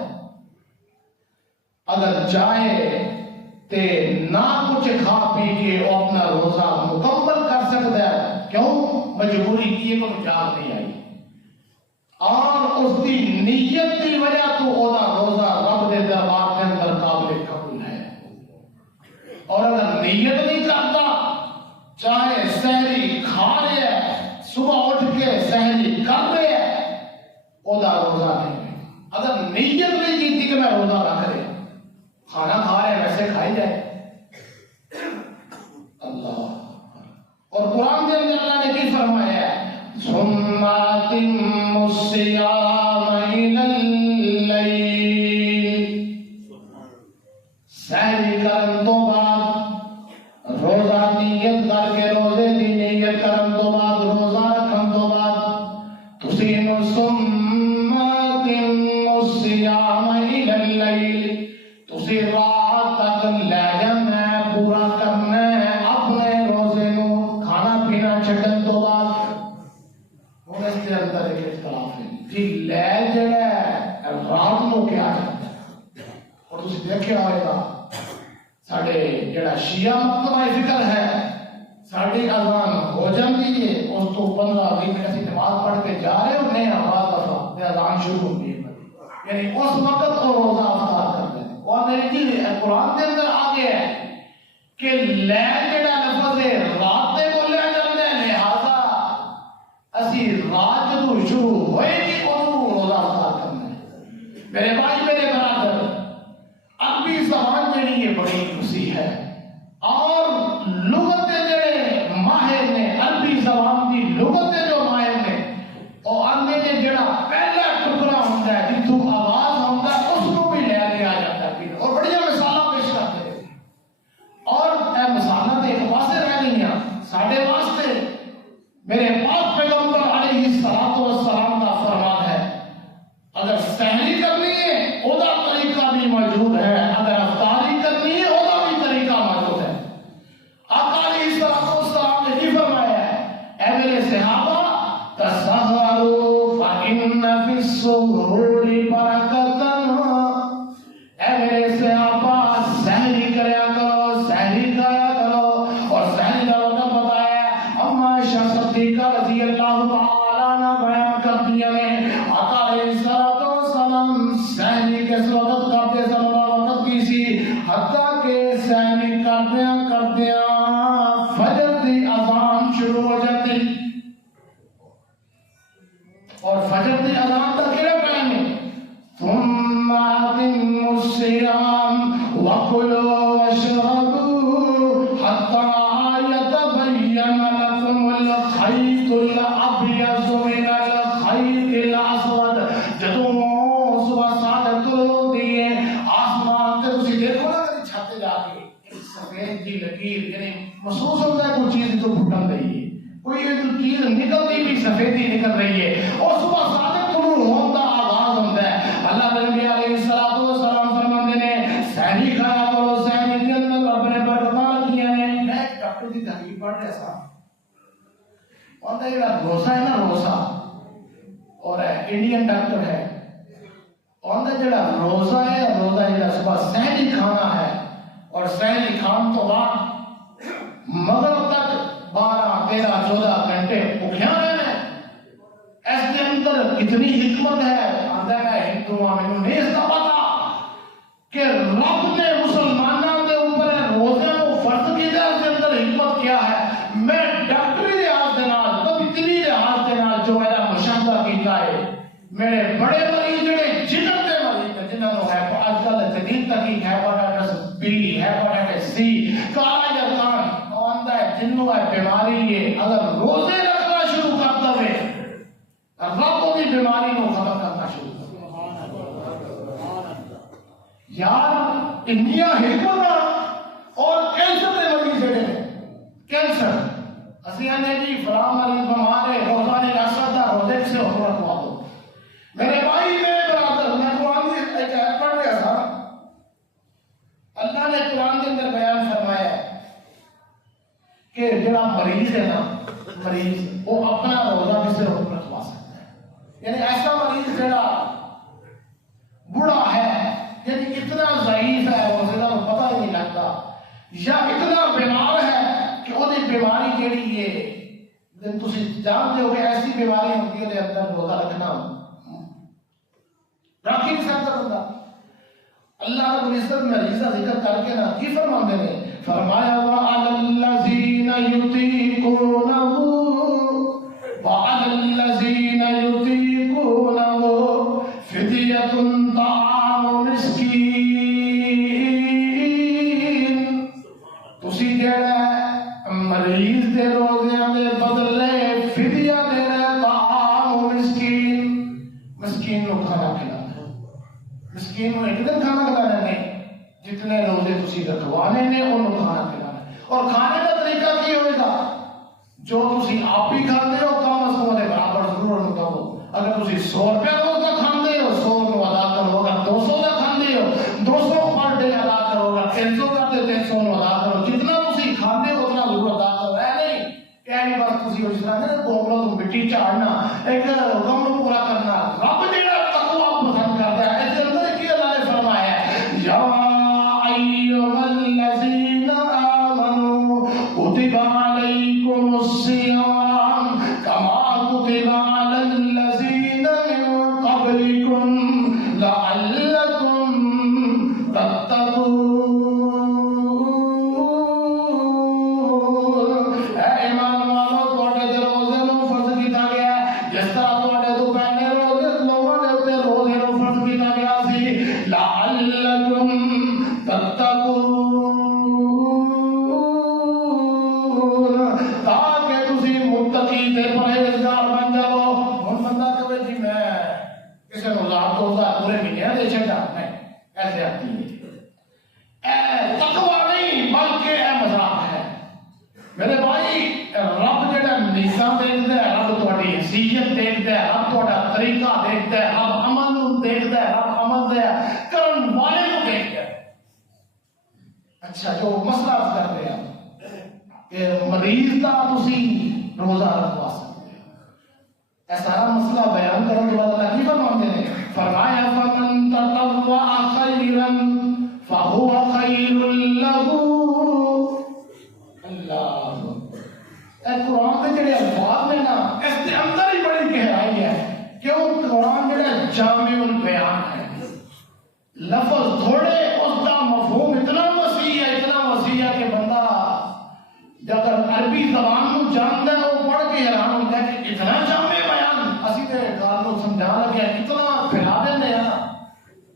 اگر جائے تے نہ کچھ کھا پی کے وہ اپنا روزہ مکمل کر سکتا ہے. کیوں؟ مجبوری کی ہے کہ جاگ نہیں آئی, اور اس کی نیت کی وجہ تو اودا روزہ رب دے دربار کے اندر قابل قبول ہے. اور اگر نیت نہیں کرتا, چاہے سحری کھا رہے ہے, صبح اٹھ کے سحری کر رہے ہے, اودا روزہ نہیں ہے. اگر نیت نہیں کی کہ میں روزہ رکھ رہے, کھانا کھا رہے ویسے کھائی جائے. اللہ, اور قرآن کے اندر اللہ نے کی فرمایا ہے ثم أتموا الصيام إلى الليل. سحری کرن تو بعد روزہ نیت کر کر کے روزے دی نیت کرن تو بعد روزہ رکھن تو بعد تسی نو سمت الصیام الی اللیل تسی رات تک لے جانا ہے پورا کرنا ہے اپنے روزے نو کھانا پینا چھڈن تو بعد ہن اس کے اندر ایک اختلاف ہے جی لیل جڑا ہے رات نو کیا جاتا ہے اور تسی دیکھیا ہوئے گا ساڈے جڑا شیعہ مکتبہ فکر ہے ساڈی اذان ہو جاتی ہے اس تو 15-20 منٹ اسی نماز پڑھ کے جا رہے ہوتے ہیں بعد دفعہ اذان شروع ہوتی ہے یعنی اس وقت وہ روزہ افطار کرتے ہیں اور میری چیز قرآن کے اندر آ گیا ہے کہ لیل جڑا لفظ ہے رات دے کو لے جاندے ہیں لہذا اسی رات جدوں شروع ہوئے گی اودوں روزہ افطار کرنا ہے میرے بھائی میرے برادر عربی زبان جڑی ہے بڑی وسیع ہے اور لغت جڑے ماہر نے عربی زبان دی لغت جو ماہر نے اور عربی نے جڑا پہلا ٹکڑا ہوندا ہے جتھوں آواز ہوندا ہے اس کو بھی لے کے آ جاتا ہے اور بڑیاں مثالاں پیش کرتے ہیں اور اے مثالاں تے ایک پاسے رہ گئیاں ساڈے واسطے میرے پاک پیغمبر علیہ الصلوۃ والسلام کا فرمان ہے اگر سحری کرنی ہے او دا طریقہ بھی موجود ہے اگر افطاری کرنی ہے او دا بھی طریقہ موجود ہے آقا علیہ الصلوۃ والسلام نے یہ فرمایا ہے اے میرے صحابہ تسحروا فإن في السحور برکۃ اے میرے صحابہ سحری کریا کرو سحری کھایا کرو اور سحری کا وقت بتایا اما عائشہ صدیقہ رضی اللہ تعالی عنہ بیان کرتی ہیں آقا علیہ الصلوۃ والسلام سحری کس وقت کرتے وقت کی سی حتیٰ کہ سحری کرتے فجر کی اذان شروع ہو جاتی اور فجر کی اذان کا کیا ٹائم ہے ثم اتموا الصيام وكلوا واشربوا حتى يتبين لكم الخيط الابيض من الخيط الاسود جدوں صبح صادق ہوتی ہے آسمان تے تسی دیکھو نا کدی چھت جا کے سفید جی لکیر یعنی محسوس ہوتا ہے کوئی چیز تو پھٹن رہی ہے کوئی ایک چیز نکلتی بھی سفیدی نکل رہی ہے اور صبح صادق طلوع ہونے کا آغاز ہوتا ہے اللہ کے نبی علیہ الصلوۃ والسلام فرماتے ہیں سحری کھایا کرو سحری کے اندر رب نے برکتاں رکھیاں نے میں ایک ڈاکٹر کی تحقیق پڑھ رہا تھا اور یہ روزہ ہے نا روزہ اور انڈین ڈاکٹر ہے اور جڑا روزہ ہے روزہ جڑا صبح سحری کھانا ہے اور سحری کھان تو بعد مغرب تک 12-13-14 گھنٹے بھوکھیاں رہنا اس کے اندر کتنی حکمت ہے آندہ میں ہندو میں نہیں اس کا پتا کہ رب نے مسلمانوں کے اوپر روزے کو فرض کیا اس کے اندر حکمت کیا ہے میں ڈاکٹری لحاظ کے نال طبی لحاظ کے نال جو میرا مشاہدہ کیتا ہے میرے بڑے مریض جڑے جگر کے مریض جنہاں نو ہے آج کل جدید تحقیق ہے ہیپاٹائٹس بی ہیپاٹائٹس سی کالا جرثان جنوں ہے بیماری ہے اگر روزے رکھنا شروع کرتا ہے رب کی بیماری کو ختم کرنا شروع یار انڈیا حکمت اور کینسر کے مریض جڑے کینسر اسی نے جی فلاں مریض بیمار ہے روزہ نہیں رکھ سکتا روزے سے ہو رکھوا دو میرے بھائی میرے برادر میں قرآن کی ایک آیت پڑھ رہا تھا اللہ نے قرآن کے اندر بیان فرمایا ہے کہ جڑا مریض ہے نا مریض وہ اپنا روزہ بھی سے رکھوا سکتا ہے یعنی ایسا مریض جڑا بڑا ہے یعنی اتنا ضعیف ہے روزے کا پتہ ہی نہیں لگتا یا اتنا بیمار ہے کہ وہ بیماری جیڑی ہے تسی جانتے ہو کہ ایسی بیماری ہوتی ہے اندر روزہ رکھنا رکھ ہی نہیں سکتا بندہ اللہ رب العزت مریضہ ذکر کر کے نا کی فرماندے نے فرمایا وَعَلَى الَّذِينَ يُطِيقُونَهُ وَعَلَى الَّذِينَ يُطِيقُونَهُ فِدْيَةٌ طَعَامُ مِسْكِينٍ تسی جڑا مریض دے روزیاں دے بدلے فدیہ دینا طعام مسکین مسکین نو کھانا کھلانا مسکین نو ایک دن کھانا کھلانا نہیں جتنے روزے تسی رکھوانے نے انہوں کھانا کھلانا اور کھانے کا طریقہ کی ہوئے گا جو تسی آپ بھی کھاتے ہو کم از کم دے برابر ضرور نہ کرو اگر تسی 100 روپے روز کا کھاندے ہو 100 نو ادا کرو اگر 200 کا کھاندے ہو 200 پر ڈے ادا کرو اگر 300 کرتے 300 نو ادا کرو جتنا تسی کھاندے ہو اتنا ضرور ادا کرو ہے نہیں کہ نہیں بس تسی اس طرح نے کوملوں تو مٹی چاڑنا ایک حکم نو پورا کرنا رب جڑا تقوی پسند کرتا ہے اس اندر کی اللہ نے فرمایا ہے یا ایھا الذین آمنوا کتب علیکم الصیام کما کتب علی الذین من قبلکم لعلکم تتقون اے ایمان والو تواڈے تے روزے نوں فرض کیتا گیا ہے جس طرح تواڈے تو پہلے روزے لوگوں دے اوپر روزے نوں فرض کیتا گیا سی لعلکم تتقون تاکہ تسی متقی تے پرہیزگار بن جاؤ ہن بندہ کہے جی میں کسی نوں 1000 پورے مہینے دے چھڈا نہیں ایسے آتی ہے اے تقوی نہیں بلکہ اے مذاق ہے میرے بھائی رب جڑا نظام دیکھتا ہے رب تواڈی حیثیت دیکھتا ہے رب تواڈا طریقہ دیکھتا ہے رب عمل نوں دیکھتا ہے رب عمل دے کرن والے نوں دیکھتا ہے اچھا جو مسئلہ کرتے ہیں کہ مریض دا تسی روزہ رکھوا سکتے ہیں اے سارا مسئلہ بیان کرنے کے بعد اللہ کی فرماتے ہیں فرمایا فمن تطوع خیرا فهو خیر له اللہ اے قرآن کے جڑے الفاظ میں نا اس کے اندر ہی بڑی گہرائی ہے کہ وہ قرآن جڑا جامع البیان ہے لفظ تھوڑے اس کا مفہوم اتنا وسیع ہے کہ بندہ جب عربی زبان کو جانتا ہے وہ پڑھ کے حیران ہوتا ہے کہ اتنا جامع بیان اسی تے گل کو سمجھا لگے اتنا پھیلا دینے ہیں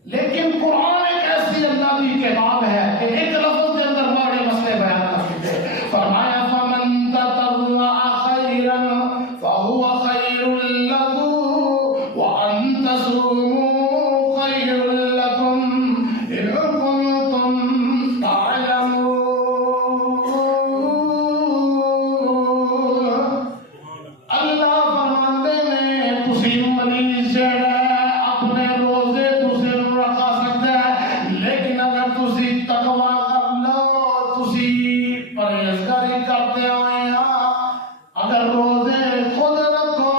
لیکن قرآن ایک ایسی اللہ کی کتاب ہے کہ ایک لفظ کے اندر بڑے مسئلے بیان کر دیتے ہیں فرمایا فمن تطوع خیرا فهو خیر له وان تصوموا خیر لكم ان کنتم تعلمون اللہ فرماتے ہیں تسی مریض جڑا اپنے روزے تسی رکھا سکتا ہے لیکن اگر تسی تقوی کر لو تسی پرہیزگاری کرتے ہوئے اگر روزے خود رکھو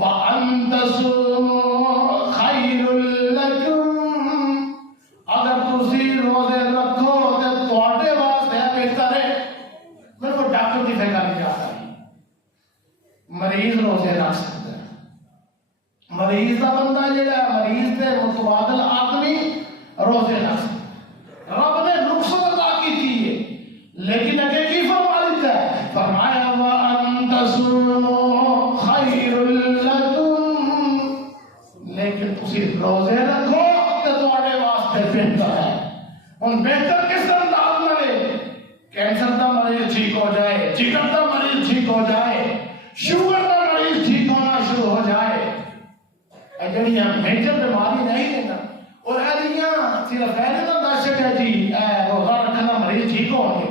وَأَن تَصُومُوا خَيْرٌ لَكُمْ اگر تسی روزے رکھو تو تواڈے واسطے بہتر ہے میرے کو ڈاکٹر کی فکر نہیں آتا مریض روزے رکھ سکتا ہے مریض کا بندہ جڑا ہے مریض کے متبادل آدمی روزے رکھ سکتا ہے رب نے رخصت عطا کی ہے لیکن اگے کی فرما دیتا ہے فرمایا وَأَن تَصُومُوا خَيْرٌ لَكُمْ لیکن تسی روزے رکھو تو تواڈے واسطے بہتر ہے ہن بہتر کس انداز میں کینسر کا مریض ٹھیک ہو جائے جگر کا مریض ٹھیک ہو جائے شوگر کا مریض ٹھیک ہونا شروع ہو جائے جڑیاں میجر بیماری نہیں ہے نا اور ایلیاں صرف ایلے کا داشت ہے جی روزہ رکھنا مریض ٹھیک ہو گئے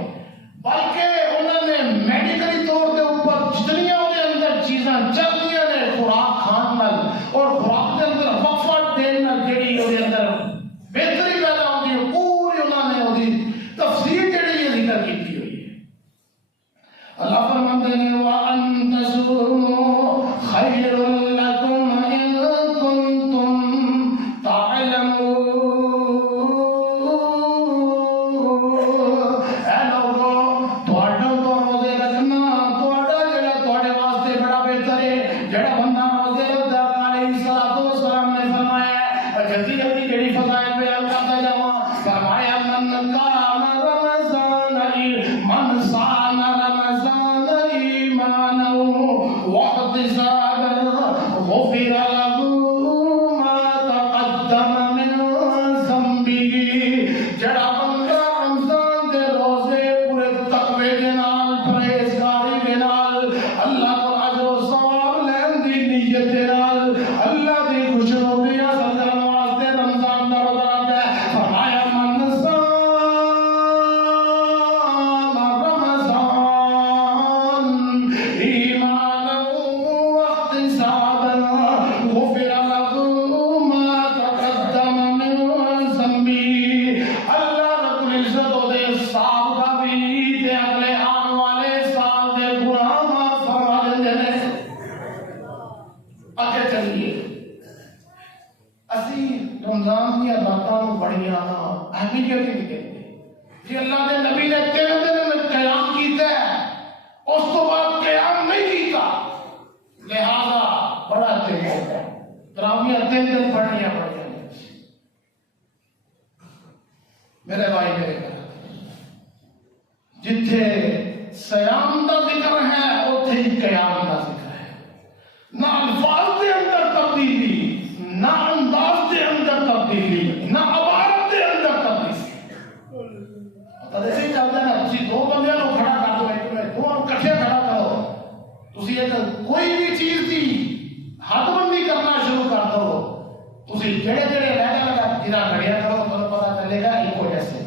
بلکہ انہوں نے میڈیکلی طور کے اوپر جتنیاں انہیں اندر چیزاں چلدیاں نے خوراک کھان نال اور خوراک کے اندر وقفہ دین نال جڑی انہیں اندر بہتری پیدا ہوتی ہے پوری انہوں نے وہی تفسیر جڑی یہ ذکر کی ہوئی ہے اللہ فرماتے ہیں وَأَن تَصُومُوا خَيْرٌ لَكُمْ إِن كُنتُمْ تَعْلَمُونَ اے لوگو تواڈے تو روزے رکھنا تواڈا جڑا تواڈے واسطے بڑا بہتر ہے جڑا بندہ روزے رکھدا علیہ الصلوۃ والسلام نے فرمایا ہے جلدی جلدی جڑی فضائل بیان کرتا جاواں فرمایا من کان رمضان من صام رمضان ایمانا واحتسابا غفر له ما تقدم من ذنبه جڑا بندہ رمضان دے روزے پورے تقوی دے نال پرہیزگاری دے نال اللہ کو اجر و ثواب لین دی نیت دے نال اللہ دی خوشنودی حاصل کرنے واسطے رمضان دا روزہ رکھتا ہے فرمایا من صام رمضان نمازاں بڑیاں اہمیت ہی نہیں دیتے جی اللہ کے نبی نے 3 دن میں قیام کیتا ہے اس تو بعد قیام نہیں کیتا لہذا بڑا تیز ہے تراویح 3 دن پڑھنیاں پڑھنیاں میرے بھائی میرے گھر جتھے سیام دا ذکر ہے اتھے ہی قیام دا ذکر ہے نہ الفاظ دے اندر تبدیلی نہ انداز دے اندر تبدیلی نہ عبارت دے اندر تبدیلی پتہ نہیں چلتا نا تسی 2 بندیاں نوں کھڑا کر دو ایک میں دونوں کٹھے کھڑا کرو تسی ایک کوئی بھی چیز دی حد بندی کرنا شروع کر دو تسی جڑے جڑے لگا جنہ کھڑیا کرو تو پتہ چلے گا ایک ہو جیسے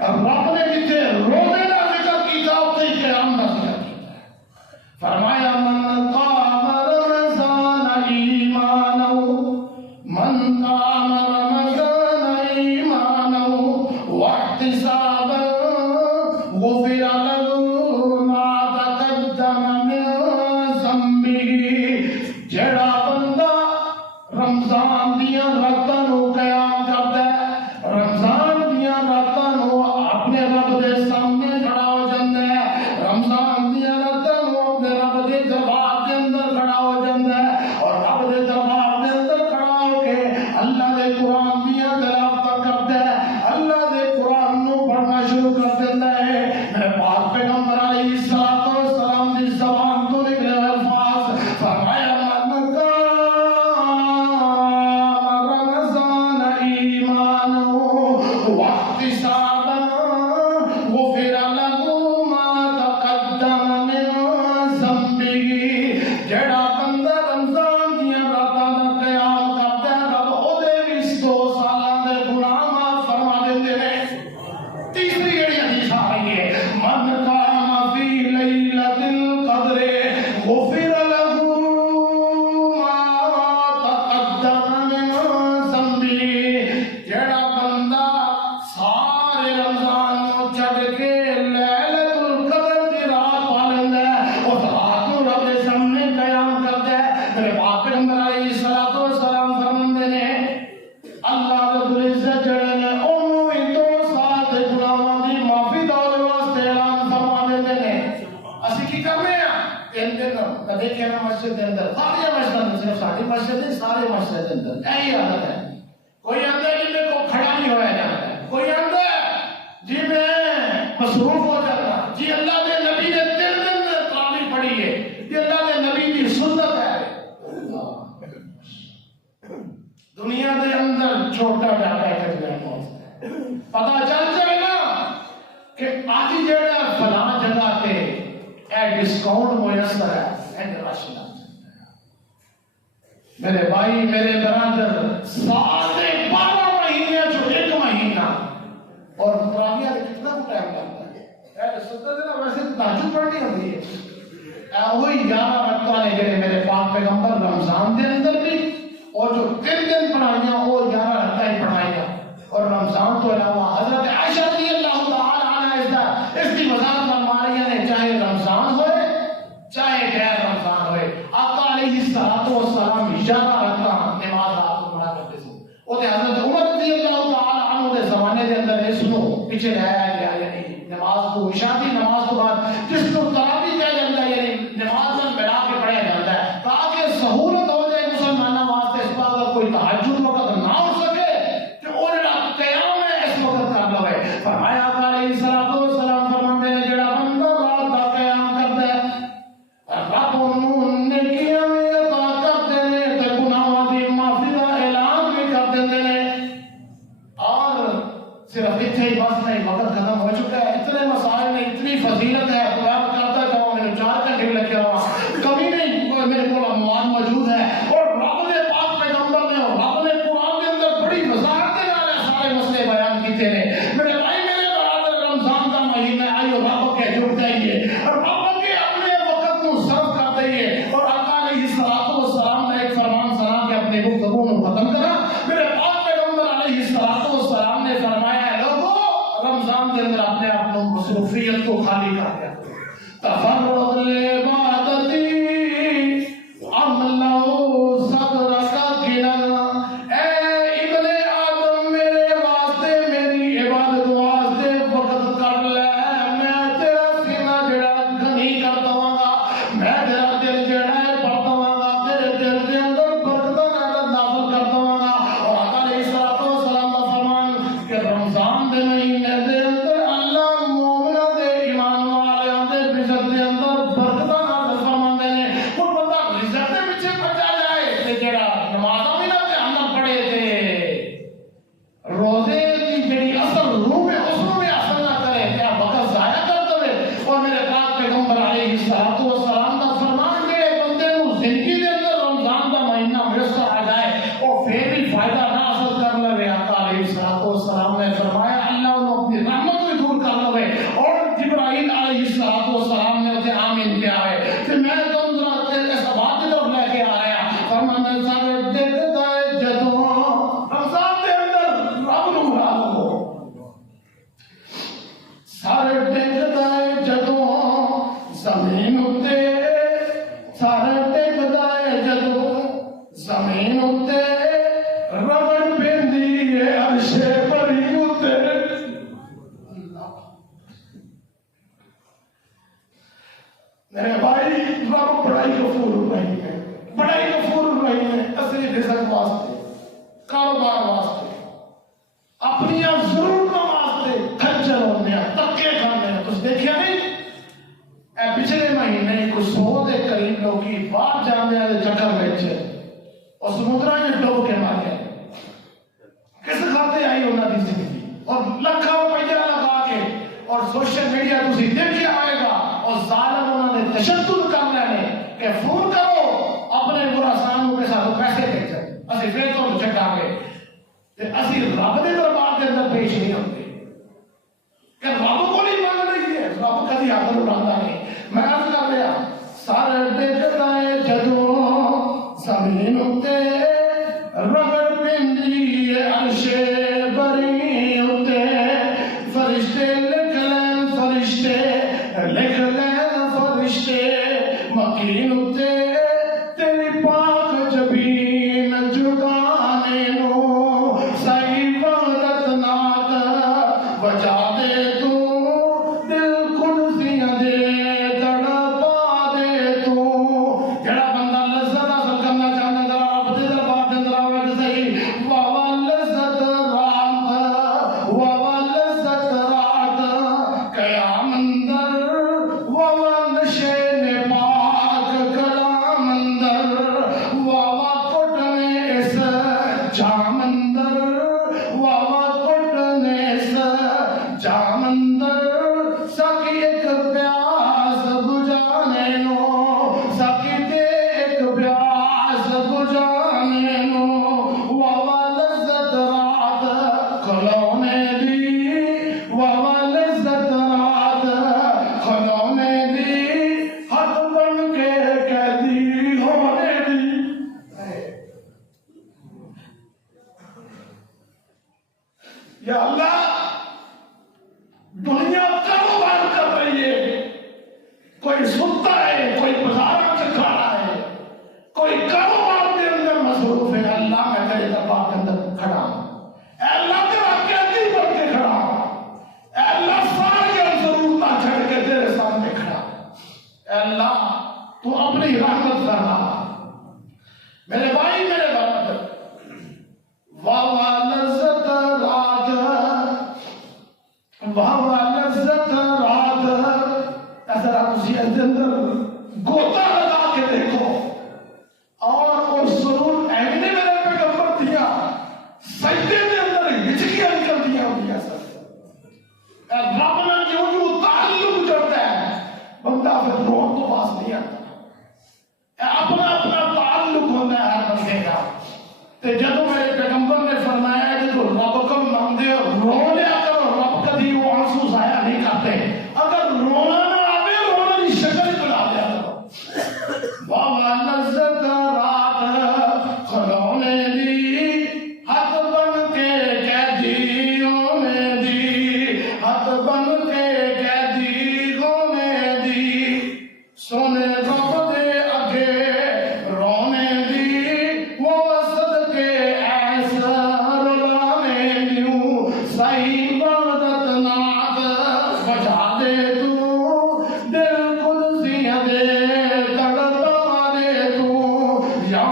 اب رب نے جتنے روزے کا ذکر کیا اتنے قیام کا ذکر کیا فرمایا من قام رمضان ایمانا من قام رمضان ایمانا واحتسابا غفر له ما تقدم من ذنبه جڑا بندہ رمضان دیا راتاں نو قیام کردا ہے رمضان دیا راتاں نو اپنے رب دے سامنے کھڑا ہو جاندا ہے رمضان دیا راتاں نو اپنے رب دے دربار دے اندر کھڑا ہو جاندا ہے اور رب دے دربار دے اندر کھڑا ہو کے اللہ دے قرآن دیا تلاوت کردا ہے اللہ دے قرآن نو پڑھنا شروع کر دیندا ہے میرے پاک پیغمبر علیہ الصلوۃ والسلام دی زبان تو نکلے ہوئے الفاظ فرمایا من رمضان ایمانا واحتسابا غفر له ما تقدم من ذنبه جڑا بندہ رمضان دیا راتاں دا قیام کردا ہے رب اودے بھی 100 سالاں دے گناہ معاف فرما دیندے نے تیسری جڑی حدیث آ رہی ہے من قام فی لیلۃ القدر غفر له ما تقدم من ذنبه جڑا بندہ سارے رمضان نو چھڈ کے لیلۃ القدر دی رات پا لیندا ہے اس رات نو رب دے سامنے قیام کردا ہے میرے پاک پیغمبر علیہ الصلوۃ والسلام فرماندے نے اللہ رب العزت جڑے نے اونوں وی 2 سال دے گناہاں دی معافی دا واسطے اعلان فرما دیندے نے اسی کی کرنے ہیں 3 دن کدے کہنا مسجد دے اندر ساری مسجد صرف ساری مسجد نہیں سارے مسجد دے اندر یہی عادت ہے کوئی آندا ہے جی میں کو کھڑا نہیں ہویا جاتا ہے کوئی آندا ہے جی میں مصروف ہو جاتا جی اللہ دے نبی نے 3 دن میں تراویح پڑھی ہے جی اللہ دے نبی دی سنت ہے دنیا دے اندر چھوٹا جا پیکج میں پتہ چل جائے نا کہ آج جڑا فلاں جگہ تے اے ڈسکاؤنٹ میسر ہے اینڈ رش لگ جاتا ہے میرے بھائی میرے برادر سال دے 12 مہینے جو 1 مہینہ اور تراویح کا کتنا ٹائم لگتا ہے اے سنت ہے نا ویسے تہجد پڑھنی ہوتی ہے اے وہی 11 رکعتاں نے جڑے میرے پاک پیغمبر رمضان دے اندر بھی اور جو 3 دن پڑھائیاں وہ 11 رکعتیں پڑھائیاں اور رمضان تو علاوہ حضرت عائشہ رضی اللہ تعالی عنہا اس کی وضاحت فرما رہی ہیں چاہے رمضان ہوئے چاہے غیر رمضان ہوئے آقا علیہ الصلوۃ والسلام 11 رکعت نماز آپ کو پڑھا کرتے تھے اور حضرت عمر رضی اللہ تعالی عنہ کے زمانے کے اندر اس نو پیچھے رہا گیا یعنی نماز کو عشاء کی نماز کے بعد جس کو تراویح کہا جاتا ہے یعنی نماز میں ملا کے پڑھا جاتا ہے تاکہ سہولت ہو جائے مسلمانوں واسطے اس پر اگر کوئی تہجد وقت نہ ہو سکے کہ وہ جڑا قیام ہے اس وقت کر لو ہے فرمایا آقا علیہ الصلوۃ والسلام فرماتے ہیں جڑا بندہ رات کا قیام کرتا ہے رب انہوں نے کیا عطا کرتے ہیں تے گناہاں دی معافی دا اعلان بھی کر دیندے نے اور صرف اتنے ہی بس نہیں وقت ختم ہو چکا ہے اتنے مسائل میں اتنی فضیلت ہے قرآن کرتا جاؤ میرے 4 گھنٹے لگ گیا کبھی نہیں میرے کو مواد موجود ہے اور رب نے پاک پیغمبر نے اور رب نے قرآن کے اندر بڑی وضاحت کے نال سارے مسئلے بیان کیتے ہیں میرے بھائی میرے برادر رمضان کا مہینہ آئیو رب کے جڑ جائیے اور رب کے اپنے وقت کو صرف کر دئیے اور آقا علیہ الصلوۃ والسلام نے ایک فرمان سنا کے اپنے گفتگو کو ختم کرا میرے پاک پیغمبر علیہ الصلوۃ والسلام نے فرمایا ہے لوگوں رمضان کے اندر اپنے آپ کو مصروفیت کو خالی کر دیا تفرغ لعبادتی عملو صدر کا گنا اے ابن آدم میرے زندگی کے اندر رمضان کا مہینہ میسر آ جائے اور پھر بھی فائدہ نہ حاصل کر لے، آقا علیہ السلام نے فرمایا اللہ انہوں اپنی رحمت بھی دور کر لے، اور جبرائیل علیہ السلام نے اسے آمین کیا ہے کہ میں تم ذرا تیرے ثواب کی طرف لے کے آ رہا فرمانا سارے دیکھتا ہے جدوں رمضان کے اندر رب نو مراد ہو، سارے دیکھتا ہے جدوں زمین اتے، سارے دیکھتا ہے جدوں زمین اتے رگڑ پیندی ہے عرش بری اتے۔ میرے بھائی رب بڑائی غفور رحیم ہے، بڑائی غفور رحیم ہے، اصلی رزق واسطے، کاروبار واسطے، اپنی ضرورتوں واسطے کھجل ہونے ہیں، تکے کھانے ہیں۔ تس دیکھیا نہیں اے پچھلے مہینے کو 100 دے قریب لوگی باہر جانے والے چکر وچ اور سمندراں وچ ڈوب کے مر گئے۔ کس کھاتے آئی انہاں دی زندگی، اور لاکھاں روپیہ لگا کے، اور سوشل میڈیا تسی دیکھیا آئے گا، اور ظالم انہوں نے تشدد کر لینے کہ فون کرو اپنے براسانوں کے ساتھ پیسے بھیجو، اسی پھر تو چکا کے اسی رب دے دربار کے اندر پیش نہیں ہوتے کہ رب کو نہیں مانگ رہی ہے، رب کبھی ہاتھ اٹھاتا نہیں۔ میں عرض کر رہا سارے دیکھتا ہے جدوں زمین اتے رگڑ پیندی ہے عرش بری اتے، فرشتے لکھ لین، فرشتے لکھ لین، فرشتے مکین اتے تیری پاک جبین جگانے نو صحیح وحدت نات بجا دے تو، دل قدسیاں دے تڑپا دے تو۔ جڑا بندہ لذت حاصل کرنا چاہتا ذرا رب دے دربار دے اندر آوے تے صحیح، واہ لذت رات، واہ لذت رات قیام اندر، واہ نشے نے پاک کلام اندر، واہ کٹنے اس جام اندر، واہ کٹنے اس جام اندر، سکی ایک پیاس بجانے نو، سکی دے ایک پیاس بجانے نو، واہ لذت رات کھلونے دی، واہ لذت رات کھلونے دی، ہاتھ بن کے قیدی ہونے دی۔ یا اللہ دنیا کاروبار کر رہی ہے، کوئی سنتا ہے، کوئی بازار سے کھڑا ہے، کوئی کاروبار کے اندر مصروف ہے، اللہ میں تیرے دربار کے اندر کھڑا ہوں، اے اللہ تیرا قیدی بن کے کھڑا ہوں، اے اللہ ساری ضرورتیں چھڑ کے تیرے سامنے کھڑا ہوں، اے اللہ تو اپنی رحمت فرما۔ میرے بھائی میرے بھائی، واہ لذت رات، واہ لذت رات، ذرا اسی اندر گوتا لگا کے دیکھو، اور سرور ایمنے میرے پیغمبر دیا سجدے کے اندر ہچکیاں نکلتی ہیں ہوتی ہیں سر، رب نے جو تعلق جڑتا ہے بندہ پھر روح تو پاس نہیں آتا، اپنا اپنا تعلق ہوتا ہے ہر بندے کا۔ تے جدوں میرے پیغمبر نے فرمایا کہ تو رب کو مانگدے رو لیا کرو، رب کبھی وہ آنسو ضائع نہیں کرتے، اگر رونا نہ آوے رونا کی شکل بنا لیا کرو۔ واہ لذت رات کھلونے دی، ہاتھ بن کے قیدی ہونے دی، ہاتھ بن کے قیدی ہونے دی، سونے رب دے اگے رونے دی، وہ صدقے ایسا رلانے دیوں، صحیح وحدت نات بجا دے تو، دل قدسیاں دے تڑپا دے تو، یا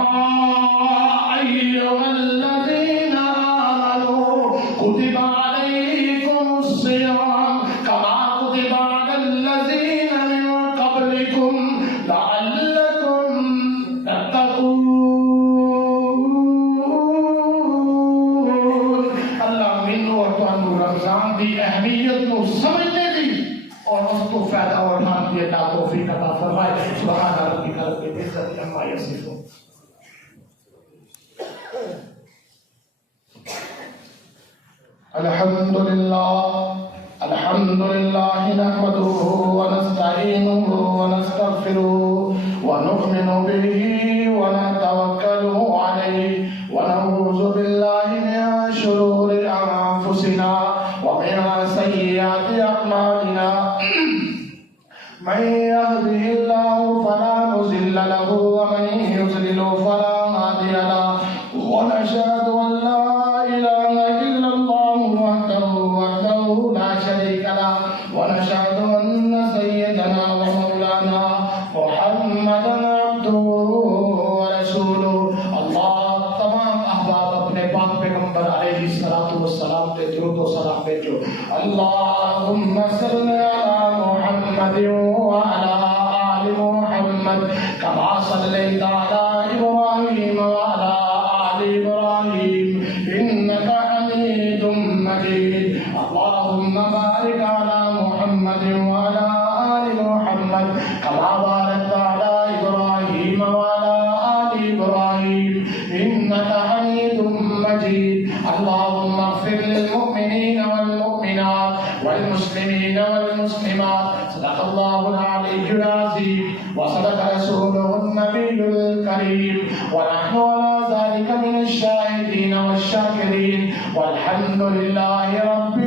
ایھا الذین آمنوا کتب علیکم الصیام کما کتب علی الذین من قبلکم لعلکم تتقون۔ اللہ مینوں اور تانوں رمضان دی اہمیت کو سمجھنے دی اور اس کو فائدہ اٹھانے دی اللہ توفیق عطا فرمائے۔ سبحان ربک رب العزت العزة عما يصفون. الحمد لله نحمده ونستعينه ونستغفره ونؤمن به ونتوكل عليه ونعوذ بالله من شرور أنفسنا ومن سيئات أعمالنا. من يهده الله فلا مضل له ومن يضلل فلا هادي له. ونشهد أن لا إله إلا الله وحده لا شريك له. ونشهد أن سيدنا ومولانا محمدا عبده ورسوله. اللہ تمام احباب اپنے پاک پیغمبر علیہ الصلوۃ والسلام پہ درود و سلام بھیجو. اللہم صل علی محمد وعلی آل محمد کما صلیت علی ابراہیم وعلی آل ابراہیم انک حمید مجید. اللہم بارک علی محمد وعلی آل محمد کما بارکت علی ابراہیم وعلی آل ابراہیم انک حمید مجید. اللہم اغفر للمؤمنین والمؤمنات والمسلمین والمسلمات. صدق اللہ العلی العظیم وصدق رسوله النبی الکریم ونحن على ذلك من الشاہدین والشاکرین والحمد للہ رب